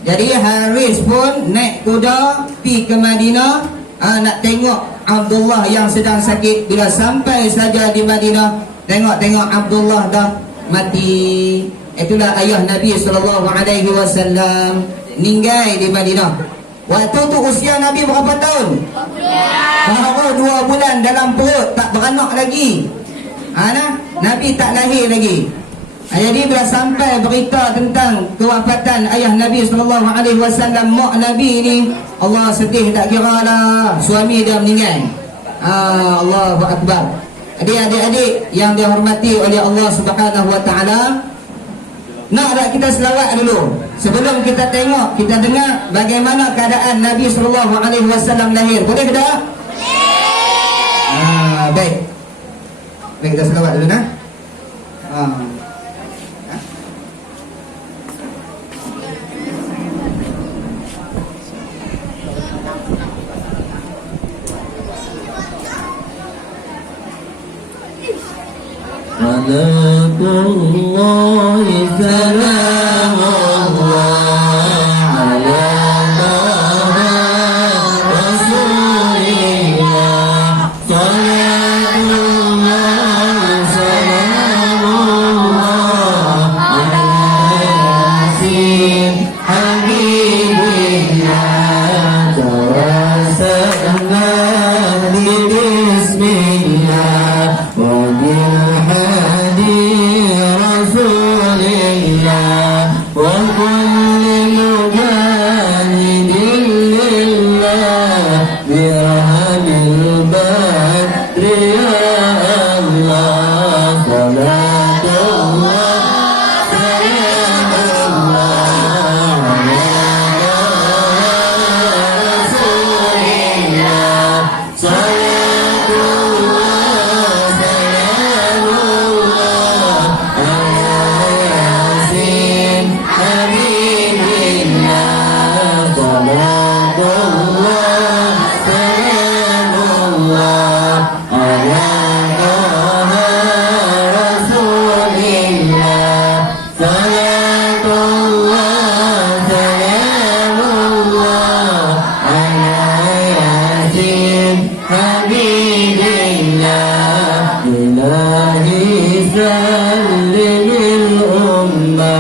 Jadi Haris pun naik kuda pi ke Madinah, nak tengok Abdullah yang sedang sakit. Bila sampai saja di Madinah, tengok Abdullah dah mati. Itulah ayah Nabi SAW meninggal di Madinah. Waktu tu usia Nabi berapa tahun? 2 bulan dalam perut, tak beranak lagi. Nabi tak lahir lagi. Jadi bila sampai berita tentang kewafatan ayah Nabi SAW, mak Nabi ni, Allah sedih tak kira lah, suami dia meninggal. Allahu Akbar. Adik-adik yang dihormati oleh Allah Subhanahu wa taala, nak tak kita selawat dulu sebelum kita tengok, kita dengar bagaimana keadaan Nabi SAW lahir. Boleh ke tak? Baik. Baik, kita selawat dulu nah. صلاة الله سلام الله على رسول الله صلاة بأهل البدر يا الله صلاة الله سلام الله على رسول الله صلاة الله سلام الله على ياسين حبيب الله صلاة الله سلام الله على طه رسول الله صلاة الله سلام الله على ياسين حبيب الله إلهي سلم الأمة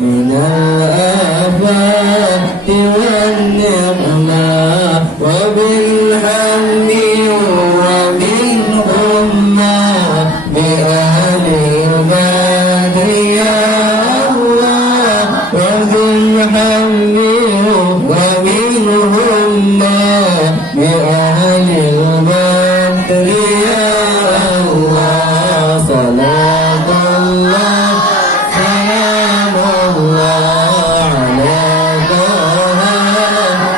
من الآفات والنقمة وبالهم ومنهما بأهل البدر يا الله وبالهم ومنهما بأهل البدر يا الله صلاة الله سلام الله على طه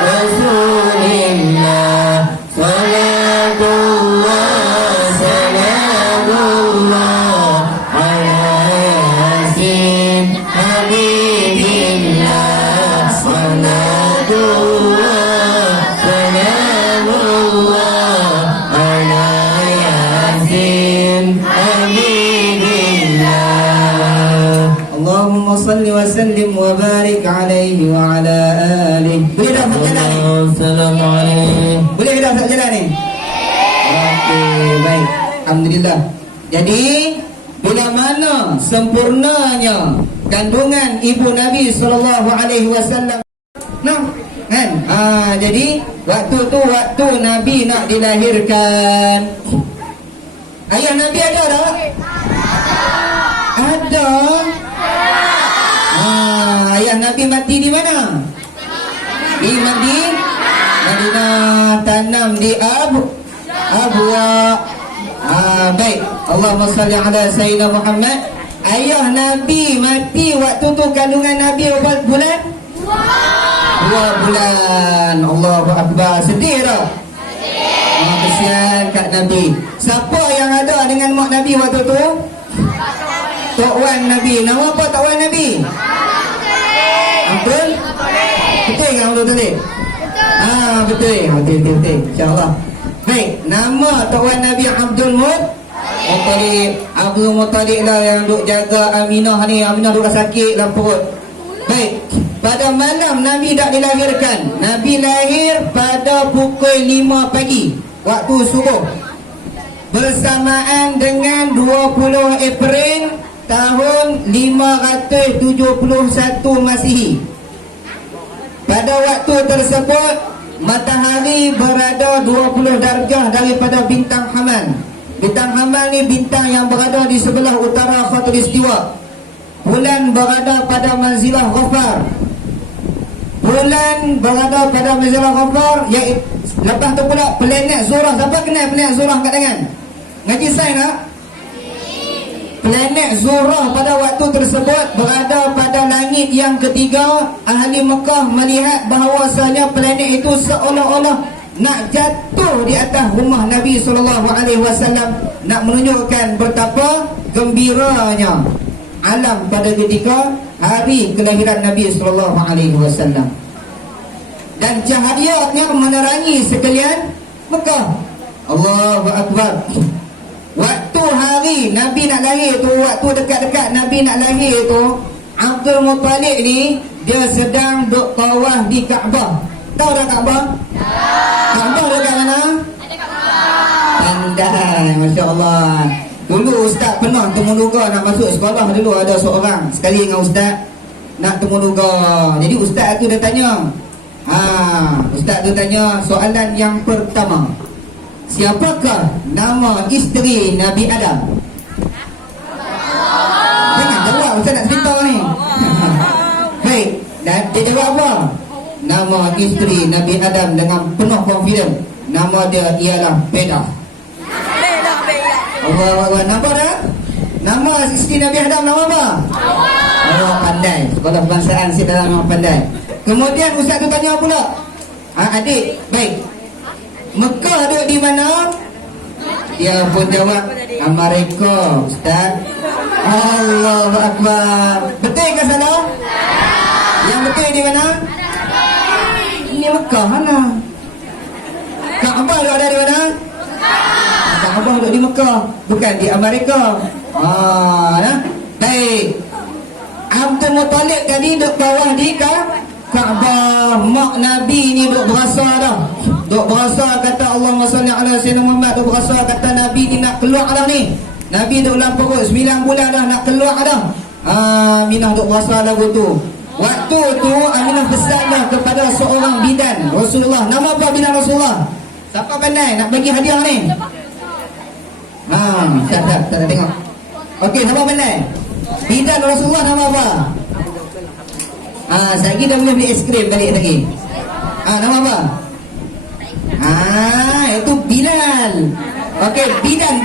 رسول الله صلاة الله سلام الله على ياسين حبيب الله صلاة الله سلام الله على ياسين حبيب الله Allahumma salli wa sallim wa barik alaihi wa ala alihi. Boleh dah tak jalan ni? Assalamualaikum. Boleh dah tak jalan ni? Okey, baik. Alhamdulillah. Jadi, bila mana sempurnanya kandungan ibu Nabi SAW. Nah, kan? Jadi, waktu tu waktu Nabi nak dilahirkan. Ayah Nabi ada tak? Ada. Ayah Nabi mati di mana? Di Madinah, tanam di Abwa. Baik. Allahumma salli ala Sayyidina Muhammad. Ayah Nabi mati waktu tu kandungan Nabi berapa bulan? 2 bulan. Allahu Akbar. Sedih tak? Kesian kat Nabi. Siapa yang ada dengan mak Nabi waktu tu? Tok Wan Nabi. Nama apa Tok Wan Nabi? Betul? Betul kan betul tadi? Betul. InsyaAllah. Baik, nama Tok Wan Nabi Abdul Muttalib. Abdul Muttalib lah yang duk jaga Aminah ni. Aminah duk sakit dalam perut. Baik, pada malam Nabi tak dilahirkan. Nabi lahir pada pukul 5 pagi, waktu subuh, bersamaan dengan 20 April tahun 571 Masihi. Pada waktu tersebut matahari berada 20 darjah daripada bintang Hamal. Bintang Hamal ni bintang yang berada di sebelah utara Khatulistiwa. Bulan berada pada manzilah Ghafar. Bulan berada pada manzilah Ghafar, iaitu lepas tu pula planet Zurah. Siapa kenal planet Zurah kat tangan? Ngaji sains tak? Planet Zurah pada waktu tersebut berada pada langit yang ketiga. Ahli Mekah melihat bahawasanya planet itu seolah-olah nak jatuh di atas rumah Nabi SAW, nak menunjukkan betapa gembiranya alam pada ketika hari kelahiran Nabi SAW. Dan cahayanya menerangi sekalian Mekah. Allahu Akbar. Waktu hari Nabi nak lahir tu, waktu dekat-dekat Nabi nak lahir tu, Abdul Muttalib ni dia sedang duk tawaf di Kaabah. Tahu dah Kaabah? Kaabah dekat mana? Pandai, Masya Allah. Dulu Ustaz pernah temuduga nak masuk sekolah. Dulu ada seorang sekali dengan Ustaz nak temuduga. Jadi Ustaz tu dia tanya, Ustaz tu tanya soalan yang pertama, siapakah nama isteri Nabi Adam? Jangan jawab, Ustaz nak cerita ni. Baik, dan dia jawab apa? nama isteri Nabi Adam dengan penuh confident. Nama dia ialah Beda. Allah, nampak tak? Nama isteri Nabi Adam nama apa? Allah pandai. Sekolah kebangsaan si dalam orang pandai. Kemudian ustaz tu tanya pula. Adik, baik. Mekah duduk di mana? Dia pun jawab, Amerika, ustaz. Allahu Akbar. Betul ke salah? Yang betul di mana? Ini Mekah mana? Kaabah ada di mana? Kaabah duduk di Mekah, bukan di Amerika. Nah. Baik. Abdul Muttalib tadi duduk bawah di Kaabah. Mak Nabi ni duduk berasa dah. Duduk berasa kata Allahumma salli ala sayyidina Muhammad. Duduk berasa kata Nabi ni nak keluar dah ni. Nabi duduk dalam perut 9 bulan dah nak keluar dah. Aminah duduk berasa lagu tu. Waktu tu Aminah pesan dah kepada seorang bidan Rasulullah. Nama apa bidan Rasulullah? Siapa pandai nak bagi hadiah ni? Tak tengok. Okey, siapa pandai? Bidan Rasulullah nama apa? Saya dah boleh beli es krim balik lagi. Nama apa? Itu Bilal. Okey, bidan.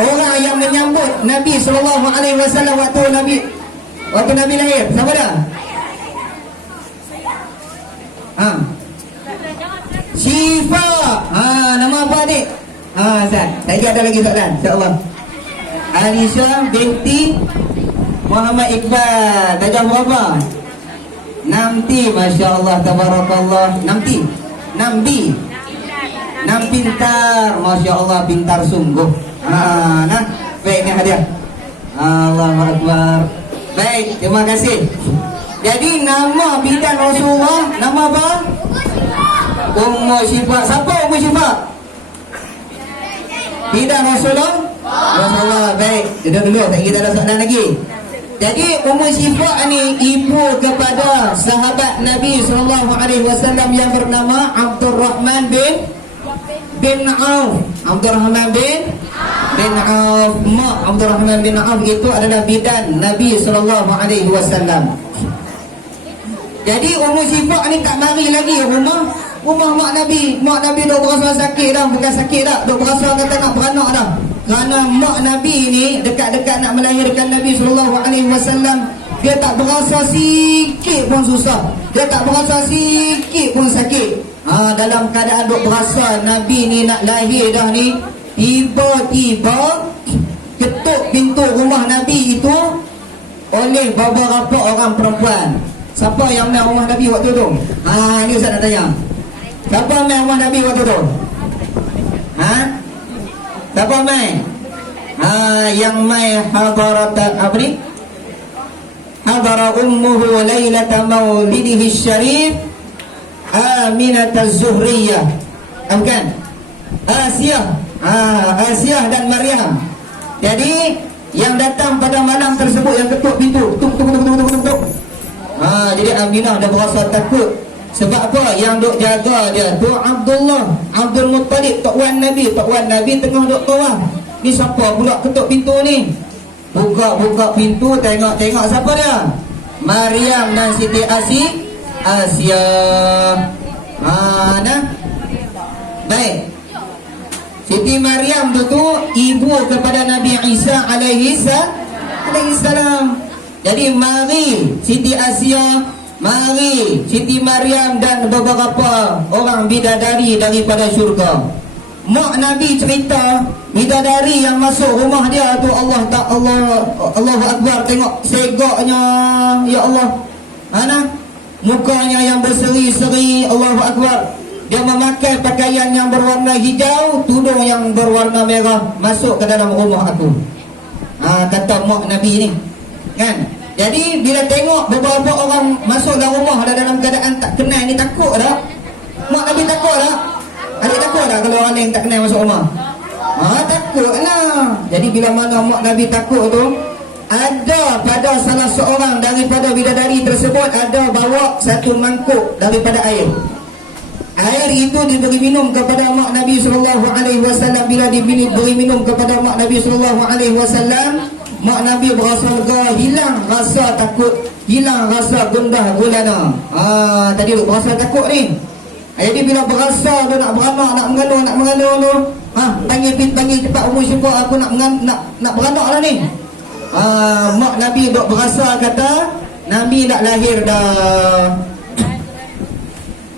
Orang yang menyambut Nabi SAW waktu Nabi lahir. Siapa dah? Syifa. Nama apa adik? Ustaz, saya ada lagi soalan, insya-Allah. Alisha binti Muhammad Iqbal. Darjah berapa? 6T, masya-Allah, tabarakallah. 6T. 6B. 6 pintar, masya-Allah, pintar sungguh. Nah, baik, ini hadiah. Allahu Akbar. Baik, terima kasih. Jadi nama bidan Rasulullah nama apa? Ummu Syifa. Siapa Ummu Syifa? Bidan Rasulullah. Baik, duduk dulu, kita ada soalan lagi. Jadi Ummu Syifa ni ibu kepada sahabat Nabi SAW yang bernama Abdurrahman bin Auf. Abdurrahman bin Auf. Mak Abdurrahman bin Auf itu adalah bidan Nabi SAW. Jadi Ummu Syifa ni tak mari lagi rumah mak Nabi. Mak Nabi dah berasa sakit dah. Bukan sakit dah, dah berasa kata nak beranak dah. Kerana mak Nabi ni dekat-dekat nak melahirkan Nabi SAW, dia tak berasa sikit pun susah. Dia tak berasa sikit pun sakit. Dalam keadaan duk berasa Nabi ni nak lahir dah ni, tiba-tiba ketuk pintu rumah Nabi itu oleh beberapa orang perempuan. Siapa yang main rumah Nabi waktu tu? Ini Ustaz nak tanya. Siapa main rumah Nabi waktu tu? Siapa main? Yang main hadarat apa ni? Hadara ummuhu lailata maulidihi syarif Aminah Az-Zuhriyah. Bukan? Asiah dan Maryam. Jadi yang datang pada malam tersebut yang ketuk pintu, tuk. Jadi Aminah dah berasa takut. Sebab apa? Yang duk jaga dia tu Abdul Muttalib, tok wan Nabi tengah duk tawaf. Ni siapa pula ketuk pintu ni? Buka pintu, tengok siapa dia? Maryam dan Siti Asyah. Nah. Baik. Siti Maryam tu ibu kepada Nabi Isa alaihi salam. Jadi mari Siti Asyah, mari Siti Maryam dan beberapa orang bidadari daripada syurga. Mak Nabi cerita bidadari yang masuk rumah dia tu Allahu Akbar, tengok segaknya, ya Allah. Mukanya yang berseri-seri, Allahu Akbar. Dia memakai pakaian yang berwarna hijau, tudung yang berwarna merah, masuk ke dalam rumah aku. Kata mak Nabi ni. Kan? Jadi bila tengok beberapa orang masuk dalam rumah dalam keadaan tak kenal ni, takut tak? Mak Nabi takut tak? Adik takut tak kalau orang lain tak kenal masuk rumah? Takut lah. Jadi bila mana mak Nabi takut tu, ada pada salah seorang daripada bidadari tersebut ada bawa satu mangkuk daripada air. Air itu diberi minum kepada mak Nabi SAW. Bila diberi minum kepada mak Nabi SAW, mak Nabi berasa lega, hilang rasa takut hilang rasa gundah gulana. Tadi duk berasa takut ni. Jadi bila berasa tu nak beranak, nak mengalu tu, panggil cepat umur syukur aku nak beranak lah ni. Mak Nabi duk berasa kata Nabi nak lahir dah.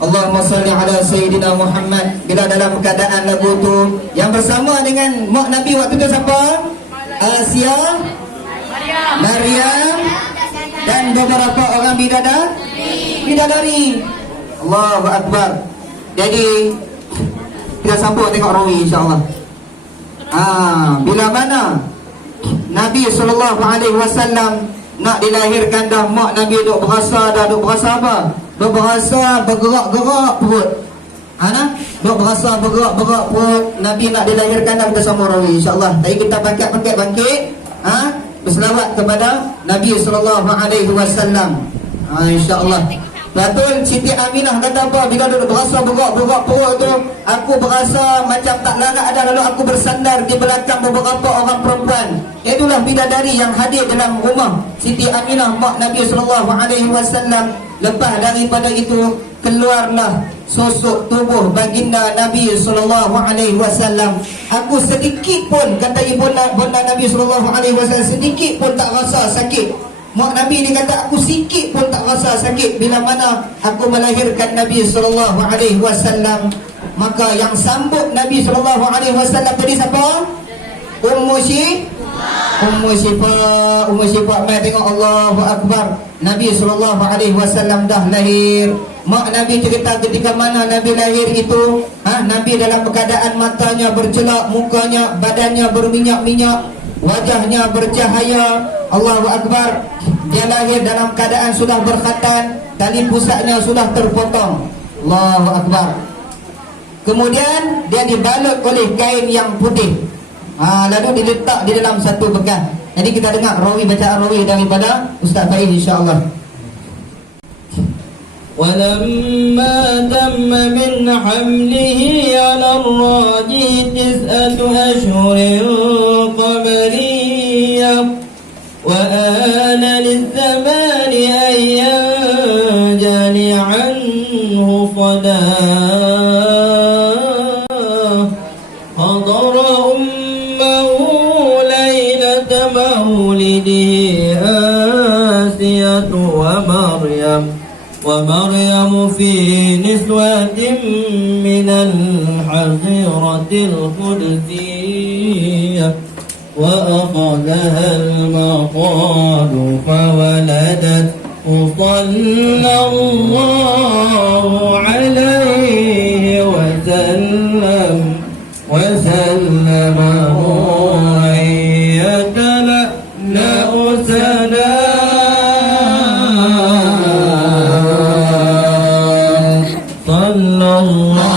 Allahumma salli ala Sayyidina Muhammad. Bila dalam keadaan lagu tu yang bersama dengan mak Nabi waktu tu siapa? Asia, Maryam dan beberapa orang bidadari. Allahu Akbar. Jadi kita sambung tengok rawi insya-Allah. Bila mana Nabi SAW nak dilahirkan dah, mak Nabi duk berasa apa? Duk berasa bergerak-gerak perut. Duk berasa bergerak-gerak perut. Nabi nak dilahirkan dah, kita sambung rawi insya-Allah. Tadi kita bangkit. Berselawat kepada Nabi SAW. Insya-Allah. Betul, Siti Aminah kata apa? Bila duduk berasa bergerak perut tu, aku berasa macam tak larat ada, lalu aku bersandar di belakang beberapa orang perempuan. Itulah bidadari yang hadir dalam rumah Siti Aminah mak Nabi SAW. Lepas daripada itu keluarlah sosok tubuh baginda Nabi SAW. Aku sedikit pun, kata ibunda Nabi SAW, sedikit pun tak rasa sakit. Mak Nabi ni kata aku sikit pun tak rasa sakit bila mana aku melahirkan Nabi SAW. Maka yang sambut Nabi SAW tadi siapa? Ummu Syifa. Mai tengok, Allahu Akbar. Nabi SAW dah lahir. Mak Nabi cerita ketika mana Nabi lahir itu, Nabi dalam keadaan matanya bercelak, mukanya, badannya berminyak-minyak, wajahnya bercahaya. Allahu Akbar. Dia lahir dalam keadaan sudah berkhatan, tali pusatnya sudah terpotong. Allahu Akbar. Kemudian dia dibalut oleh kain yang putih, lalu diletak di dalam satu bekas. Jadi kita dengar bacaan rawi daripada Ustaz Faiz insya-Allah. ولما تم من حمله على الراجح 9 أشهر قمرية وآن للزمان أن ينجلي عنه صداه حضر أمه ليلة مولده آسية ومريم في نسوة من الحظيرة القدسية وأخذها المخاض فولدت صلى الله عليه وسلم يتلألأ صلى الله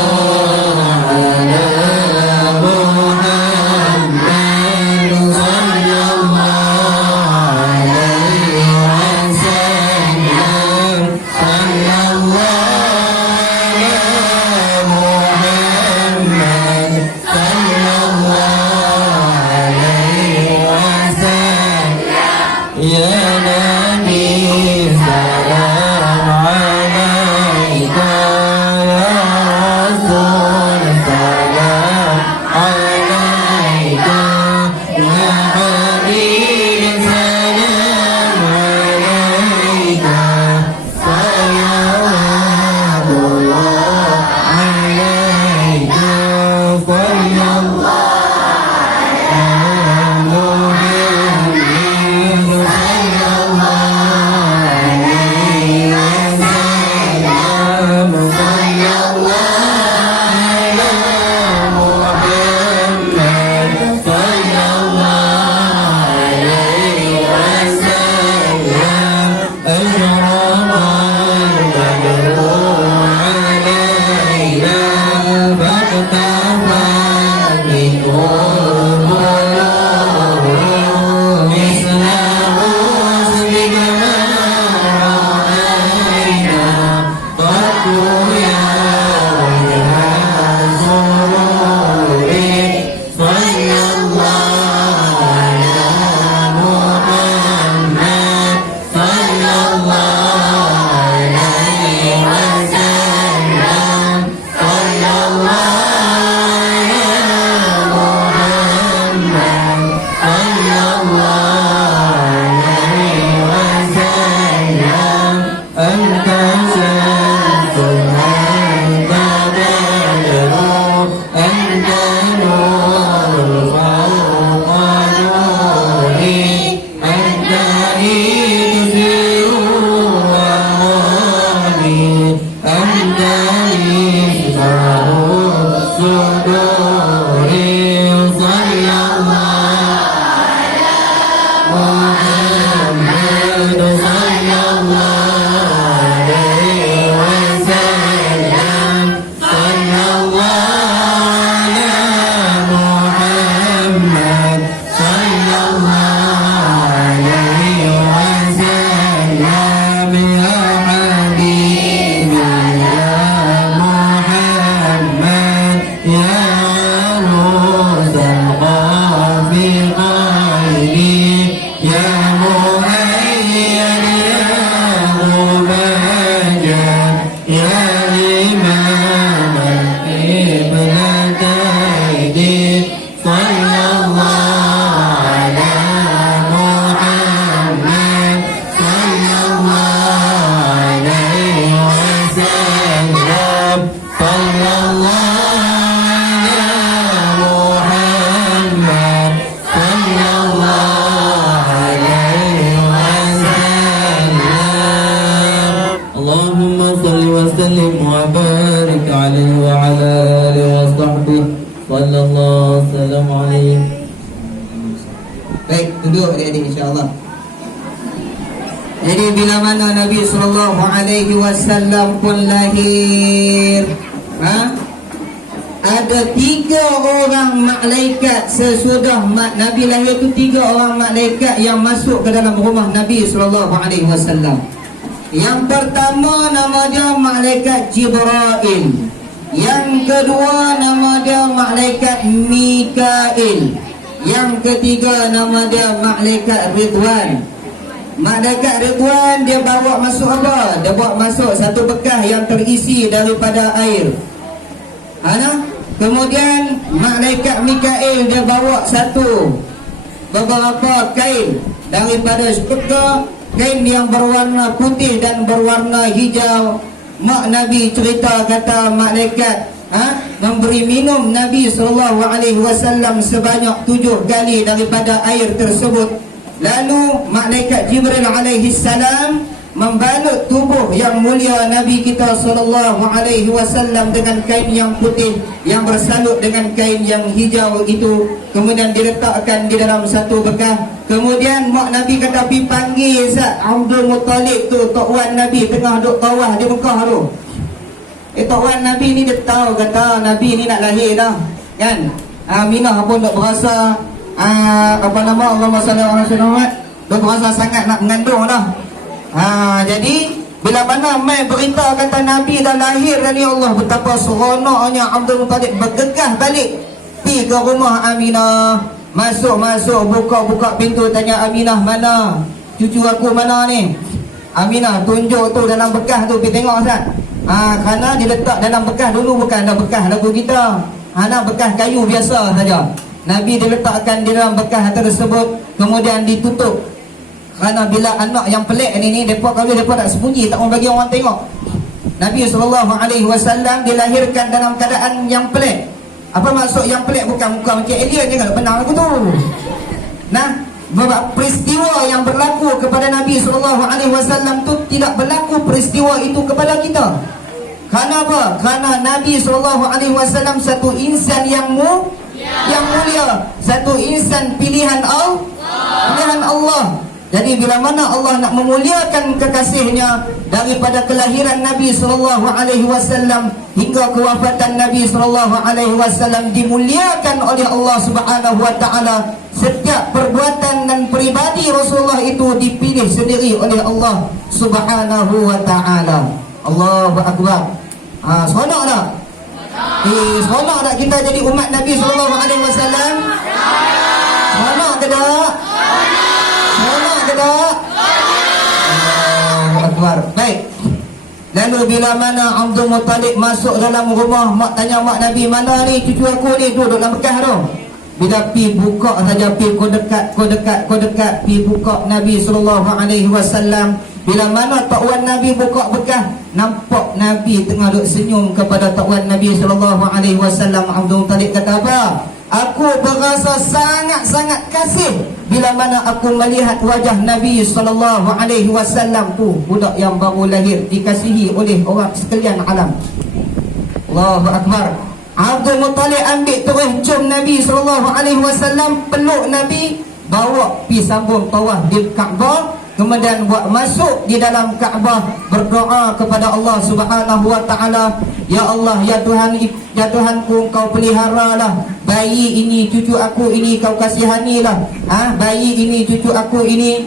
nuri sallallahu Muhammad sallallahu alaihi wasallam sallallahu ala Muhammad sallallahu alaihi wasallam ya habib ya Muhammad ya Rasul qafi qalbi ya muhayyan ya mubajan ya imam al-qiblataini sallallahu ala Muhammad sallallahu alaihi wasallam sallallahu ala Muhammad sallallahu alaihi wasallam Allahumma salli wa sallim wa barik alaihi wa ala alihi wa sahbihi sallallahu sallam alaihi. Baik, duduk adik-adik insya-Allah. Jadi bila mana Nabi sallallahu alaihi wasallam pun lahir, ada 3 orang malaikat sesudah Nabi lahir itu 3 orang malaikat yang masuk ke dalam rumah Nabi sallallahu alaihi wasallam. Yang pertama nama dia malaikat Jibril. Yang kedua nama dia malaikat Mikail. Yang ketiga nama dia malaikat Ridwan. Malaikat Ridwan dia bawa masuk apa? Dia bawa masuk satu bekas yang terisi daripada air. Kemudian malaikat Mikail dia bawa beberapa kain daripada syurga, kain yang berwarna putih dan berwarna hijau. Mak Nabi cerita kata malaikat memberi minum Nabi SAW sebanyak 7 kali daripada air tersebut. Lalu malaikat Jibril alaihissalam membalut tubuh yang mulia Nabi kita SAW dengan kain yang putih yang bersalut dengan kain yang hijau itu. Kemudian diletakkan di dalam satu bekas. Kemudian mak Nabi kata pergi panggil Zat Abdul Muttalib tu, Tok Wan Nabi tengah duk tawaf di Mekah tu. Tok Wan Nabi ni dia tahu kata Nabi ni nak lahir dah, kan? Aminah pun duk berasa Allahumma salli ala Muhammad, duk berasa sangat nak mengandung dah. Jadi bila mana mai berita kata Nabi dah lahir dari Allah, betapa seronoknya Abdul Muttalib bergegas balik pergi ke rumah Aminah. Masuk buka pintu, tanya Aminah, mana cucu aku mana ni? Aminah tunjuk tu dalam bekas tu, pergi tengok Ustaz. Kerana dia letak dalam bekas dulu, bukan ada bekas lagu kita. Bekas kayu biasa saja. Nabi diletakkan di dalam bekas tersebut, kemudian ditutup. Kerana bila anak yang pelik ni depa kalau depa tak sembunyi, tak mau bagi orang tengok. Nabi SAW dilahirkan dalam keadaan yang pelik. Apa maksud yang pelik? Bukan muka macam alien je kan, benar aku tu. Peristiwa yang berlaku kepada Nabi SAW tu tidak berlaku peristiwa itu kepada kita. Kerana apa? Kerana Nabi SAW satu insan yang mulia, satu insan pilihan Allah. Jadi bila mana Allah nak memuliakan kekasihnya daripada kelahiran Nabi SAW hingga kewafatan Nabi SAW dimuliakan oleh Allah Subhanahu Wa Taala. Setiap perbuatan dan peribadi Rasulullah itu dipilih sendiri oleh Allah Subhanahu Wa Taala. Allahu Akbar. Seronok tak? Seronok tak kita jadi umat Nabi SAW? Seronok ke tak? Seronok ke tak? Allahu Akbar. Baik. Lalu bila mana Abdul Muttalib masuk dalam rumah, mak tanya mak Nabi, mana ni cucu aku ni duduk dalam bekas tu. Bila pi buka saja, pi kau dekat, pi buka Nabi SAW. Bila mana Tok Wan Nabi buka bekas, nampak Nabi tengah duk senyum kepada Tok Wan Nabi SAW. Abdul Muttalib kata apa? Aku berasa sangat-sangat kasih bila mana aku melihat wajah Nabi SAW tu, budak yang baru lahir, dikasihi oleh orang sekalian alam. Allahu Akbar. Abdul Muttalib ambil terus cium Nabi SAW, peluk Nabi, bawa pergi sambung tawaf di Kaabah, kemudian buat masuk di dalam Kaabah, berdoa kepada Allah Subhanahu wa taala, ya Allah, ya Tuhan, ya Tuhanku, Kau peliharalah bayi ini, cucu aku ini, Kau kasihanilah, bayi ini, cucu aku ini.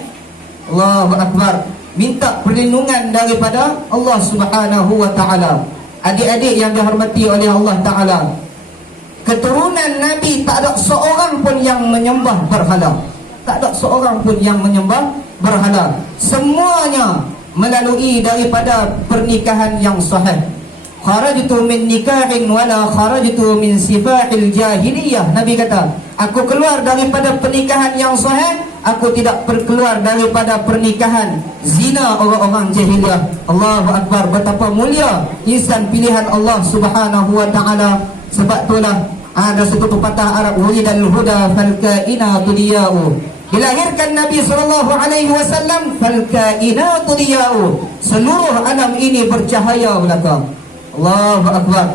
Allahu Akbar. Minta perlindungan daripada Allah Subhanahu wa taala. Adik-adik yang dihormati oleh Allah Ta'ala, keturunan Nabi tak ada seorang pun yang menyembah berhala. Tak ada seorang pun yang menyembah berhala. Semuanya melalui daripada pernikahan yang sahih. Kharajtu min nikahin wala kharajtu min sifahil jahiliyah. Nabi kata, aku keluar daripada pernikahan yang sahih, aku tidak keluar daripada pernikahan zina orang-orang jahiliyah. Allahu Akbar. Betapa mulia insan pilihan Allah Subhanahu wa taala. Sebab itulah ada satu pepatah Arab, wulidal huda fal kainatu diyau. Dilahirkan Nabi SAW, fal kainatu diyau. Seluruh alam ini bercahaya belaka. Allahu Akbar.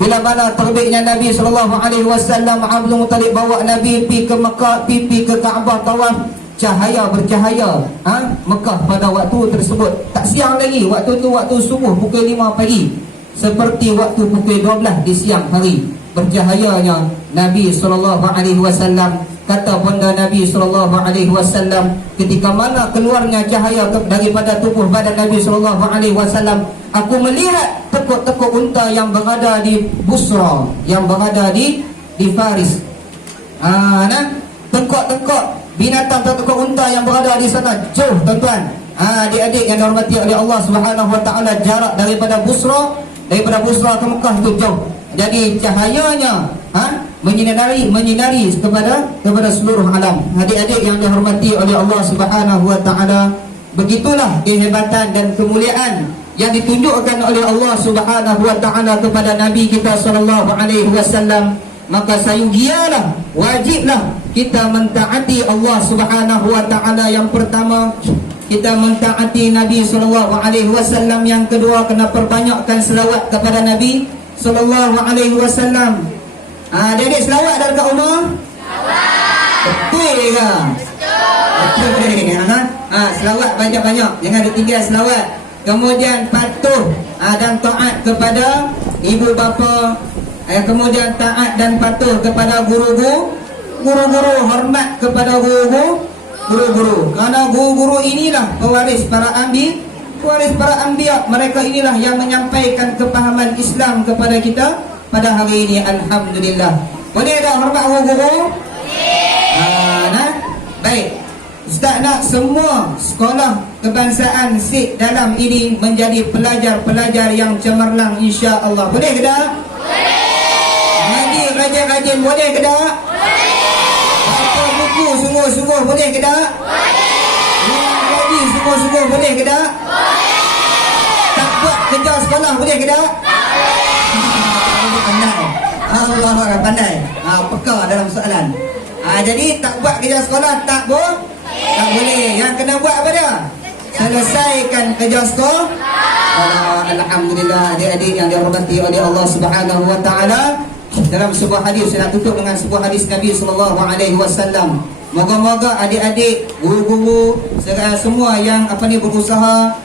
Bila mana terbitnya Nabi SAW, Abdul Muttalib bawa Nabi pergi ke Mekah, pergi ke Kaabah tawaf, cahaya bercahaya. Mekah pada waktu tersebut tak siang lagi, waktu tu waktu subuh pukul 5 pagi, seperti waktu pukul 12 di siang hari. Bercahayanya Nabi SAW. Kata bunda Nabi SAW, ketika mana keluarnya cahaya daripada tubuh badan Nabi SAW, aku melihat tekuk-tekuk unta yang berada di Busra, yang berada di Faris. Tekuk-tekuk binatang, tekuk unta yang berada di sana jauh, tuan-tuan. Adik-adik yang dihormati oleh Allah Subhanahu wa taala, jarak daripada Busra ke Mekah itu jauh. Jadi cahayanya menyinari kepada seluruh alam. Adik-adik yang dihormati oleh Allah Subhanahu wa taala, begitulah kehebatan dan kemuliaan yang ditunjukkan oleh Allah Subhanahu wa taala kepada Nabi kita sallallahu alaihi wasallam. Maka sayugialah, wajiblah kita mentaati Allah Subhanahu wa taala. Yang pertama, kita mentaati Nabi sallallahu alaihi wasallam. Yang kedua, kena perbanyakkan selawat kepada Nabi sallallahu alaihi wasallam. Adik-adik selawat dah dekat rumah? Betul ke? Betul. Selawat banyak-banyak, jangan ditinggal selawat. Kemudian patuh dan taat kepada ibu bapa. Kemudian taat dan patuh kepada guru-guru, hormat kepada guru-guru. Kerana guru-guru inilah pewaris para anbiya. Mereka inilah yang menyampaikan kepahaman Islam kepada kita pada hari ini. Alhamdulillah. Boleh tak hormat guru-guru? Boleh. Baik. Ustaz nak semua sekolah kebangsaan Sikh dalam ini menjadi pelajar-pelajar yang cemerlang, insya-Allah. Boleh ke tak? Boleh. Ngaji rajin-rajin, boleh ke tak? Boleh. Baca buku sungguh-sungguh, boleh ke tak? Boleh. Ngaji sungguh-sungguh, boleh ke tak? Boleh. Tak buat kerja sekolah, boleh ke tak? Boleh. Pandai. Allah pandai. Peka dalam soalan. Jadi tak buat kerja sekolah tak boleh. Yang kena buat apa dia? Selesaikan kerja sekolah. Alhamdulillah, adik-adik yang dihormati oleh Allah Subhanahu wa taala. Dalam sebuah hadis, saya nak tutup dengan sebuah hadis Nabi sallallahu alaihi wasallam. Moga-moga adik-adik, guru-guru, semua yang berusaha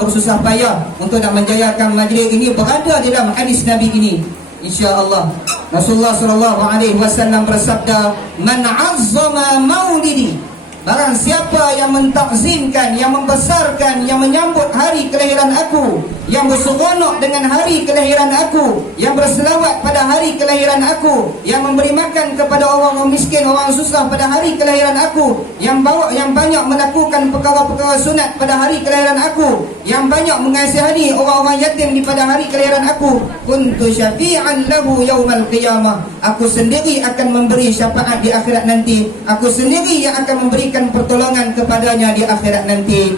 bersusah payah untuk nak menjayakan majlis ini berada di dalam hadis Nabi ini. Insya-Allah. Rasulullah sallallahu alaihi wasallam bersabda, "Man 'azzama maulidi." Barang siapa yang mentakzimkan, yang membesarkan, yang menyambut hari kelahiran aku, yang berseronok dengan hari kelahiran aku, yang berselawat pada hari kelahiran aku, yang memberi makan kepada orang miskin, orang susah pada hari kelahiran aku, yang banyak melakukan perkara-perkara sunat pada hari kelahiran aku, yang banyak mengasihani orang-orang yatim di pada hari kelahiran aku, kuntu syafi'an lahu yaumal qiyamah. Aku sendiri akan memberi syafaat di akhirat nanti. Aku sendiri yang akan memberikan pertolongan kepadanya di akhirat nanti.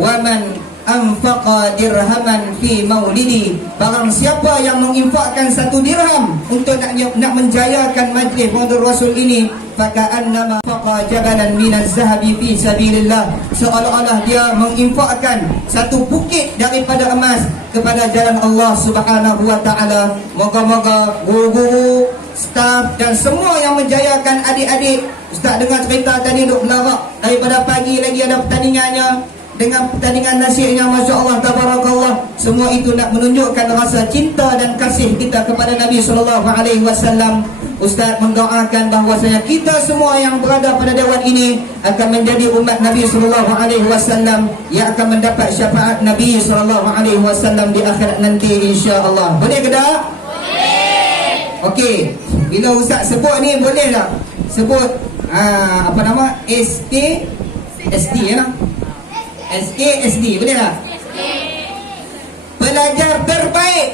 Waman anfaqa dirhaman fi maulidi, barang siapa yang menginfakkan 1 dirham untuk nak menjayakan majlis Maulid Rasul ini, faka'annama faqa jabalan minaz zahabi fi sabilillah, seolah-olah dia menginfakkan 1 bukit daripada emas kepada jalan Allah Subhanahu wa taala. Moga-moga guru-guru, staf dan semua yang menjayakan adik-adik. Ustaz dengar cerita tadi duk melarak daripada pagi lagi ada pertandingannya, dengan pertandingan nasihatnya, Masya Allah, Tabarakallah. Semua itu nak menunjukkan rasa cinta dan kasih kita kepada Nabi SAW. Ustaz mendoakan bahwasanya kita semua yang berada pada dewan ini akan menjadi umat Nabi SAW yang akan mendapat syafaat Nabi SAW di akhirat nanti, insya-Allah. Boleh ke tak? Boleh. Okey, bila Ustaz sebut ni boleh tak? Sebut apa nama? SD ya? SD boleh tak? Pelajar terbaik,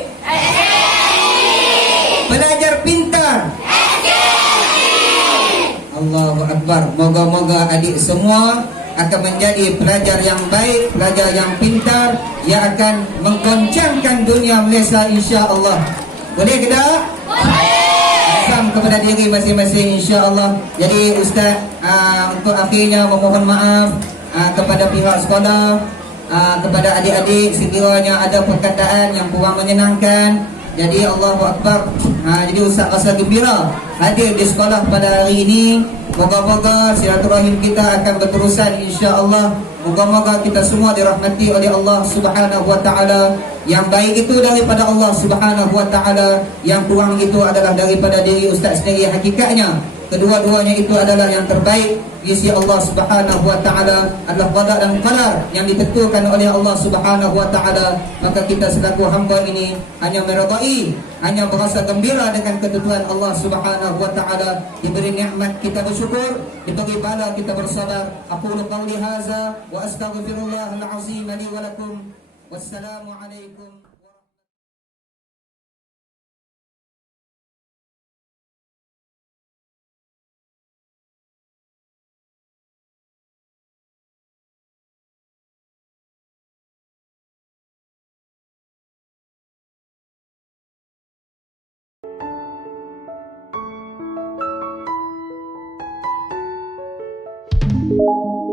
pelajar pintar, Allahu Akbar. Moga-moga adik semua akan menjadi pelajar yang baik, pelajar yang pintar, yang akan menggoncangkan dunia Malaysia, insya-Allah. Boleh ke tak? Boleh. Kepada diri masing-masing, insya-Allah. Jadi Ustaz untuk akhirnya memohon maaf kepada pihak sekolah, kepada adik-adik sekiranya ada perkataan yang kurang menyenangkan. Jadi Allahu Akbar. Jadi Ustaz rasa gembira hadir di sekolah pada hari ini. Moga-moga silaturahim kita akan berterusan, insya-Allah. Moga-moga kita semua dirahmati oleh Allah Subhanahu wa taala. Yang baik itu daripada Allah Subhanahu wa taala, yang kurang itu adalah daripada diri Ustaz sendiri. Hakikatnya kedua-duanya itu adalah yang terbaik di sisi Allah Subhanahu wa taala, adalah qada dan qadar yang ditentukan oleh Allah Subhanahu wa taala. Maka kita selaku hamba ini hanya meridai, hanya merasa gembira dengan ketentuan Allah Subhanahu wa taala. Diberi nikmat kita bersyukur, diberi bala kita bersabar. Aqulu qawli hadza wa astaghfirullahal azim li wa lakum. Wassalamu alaikum. Thank you.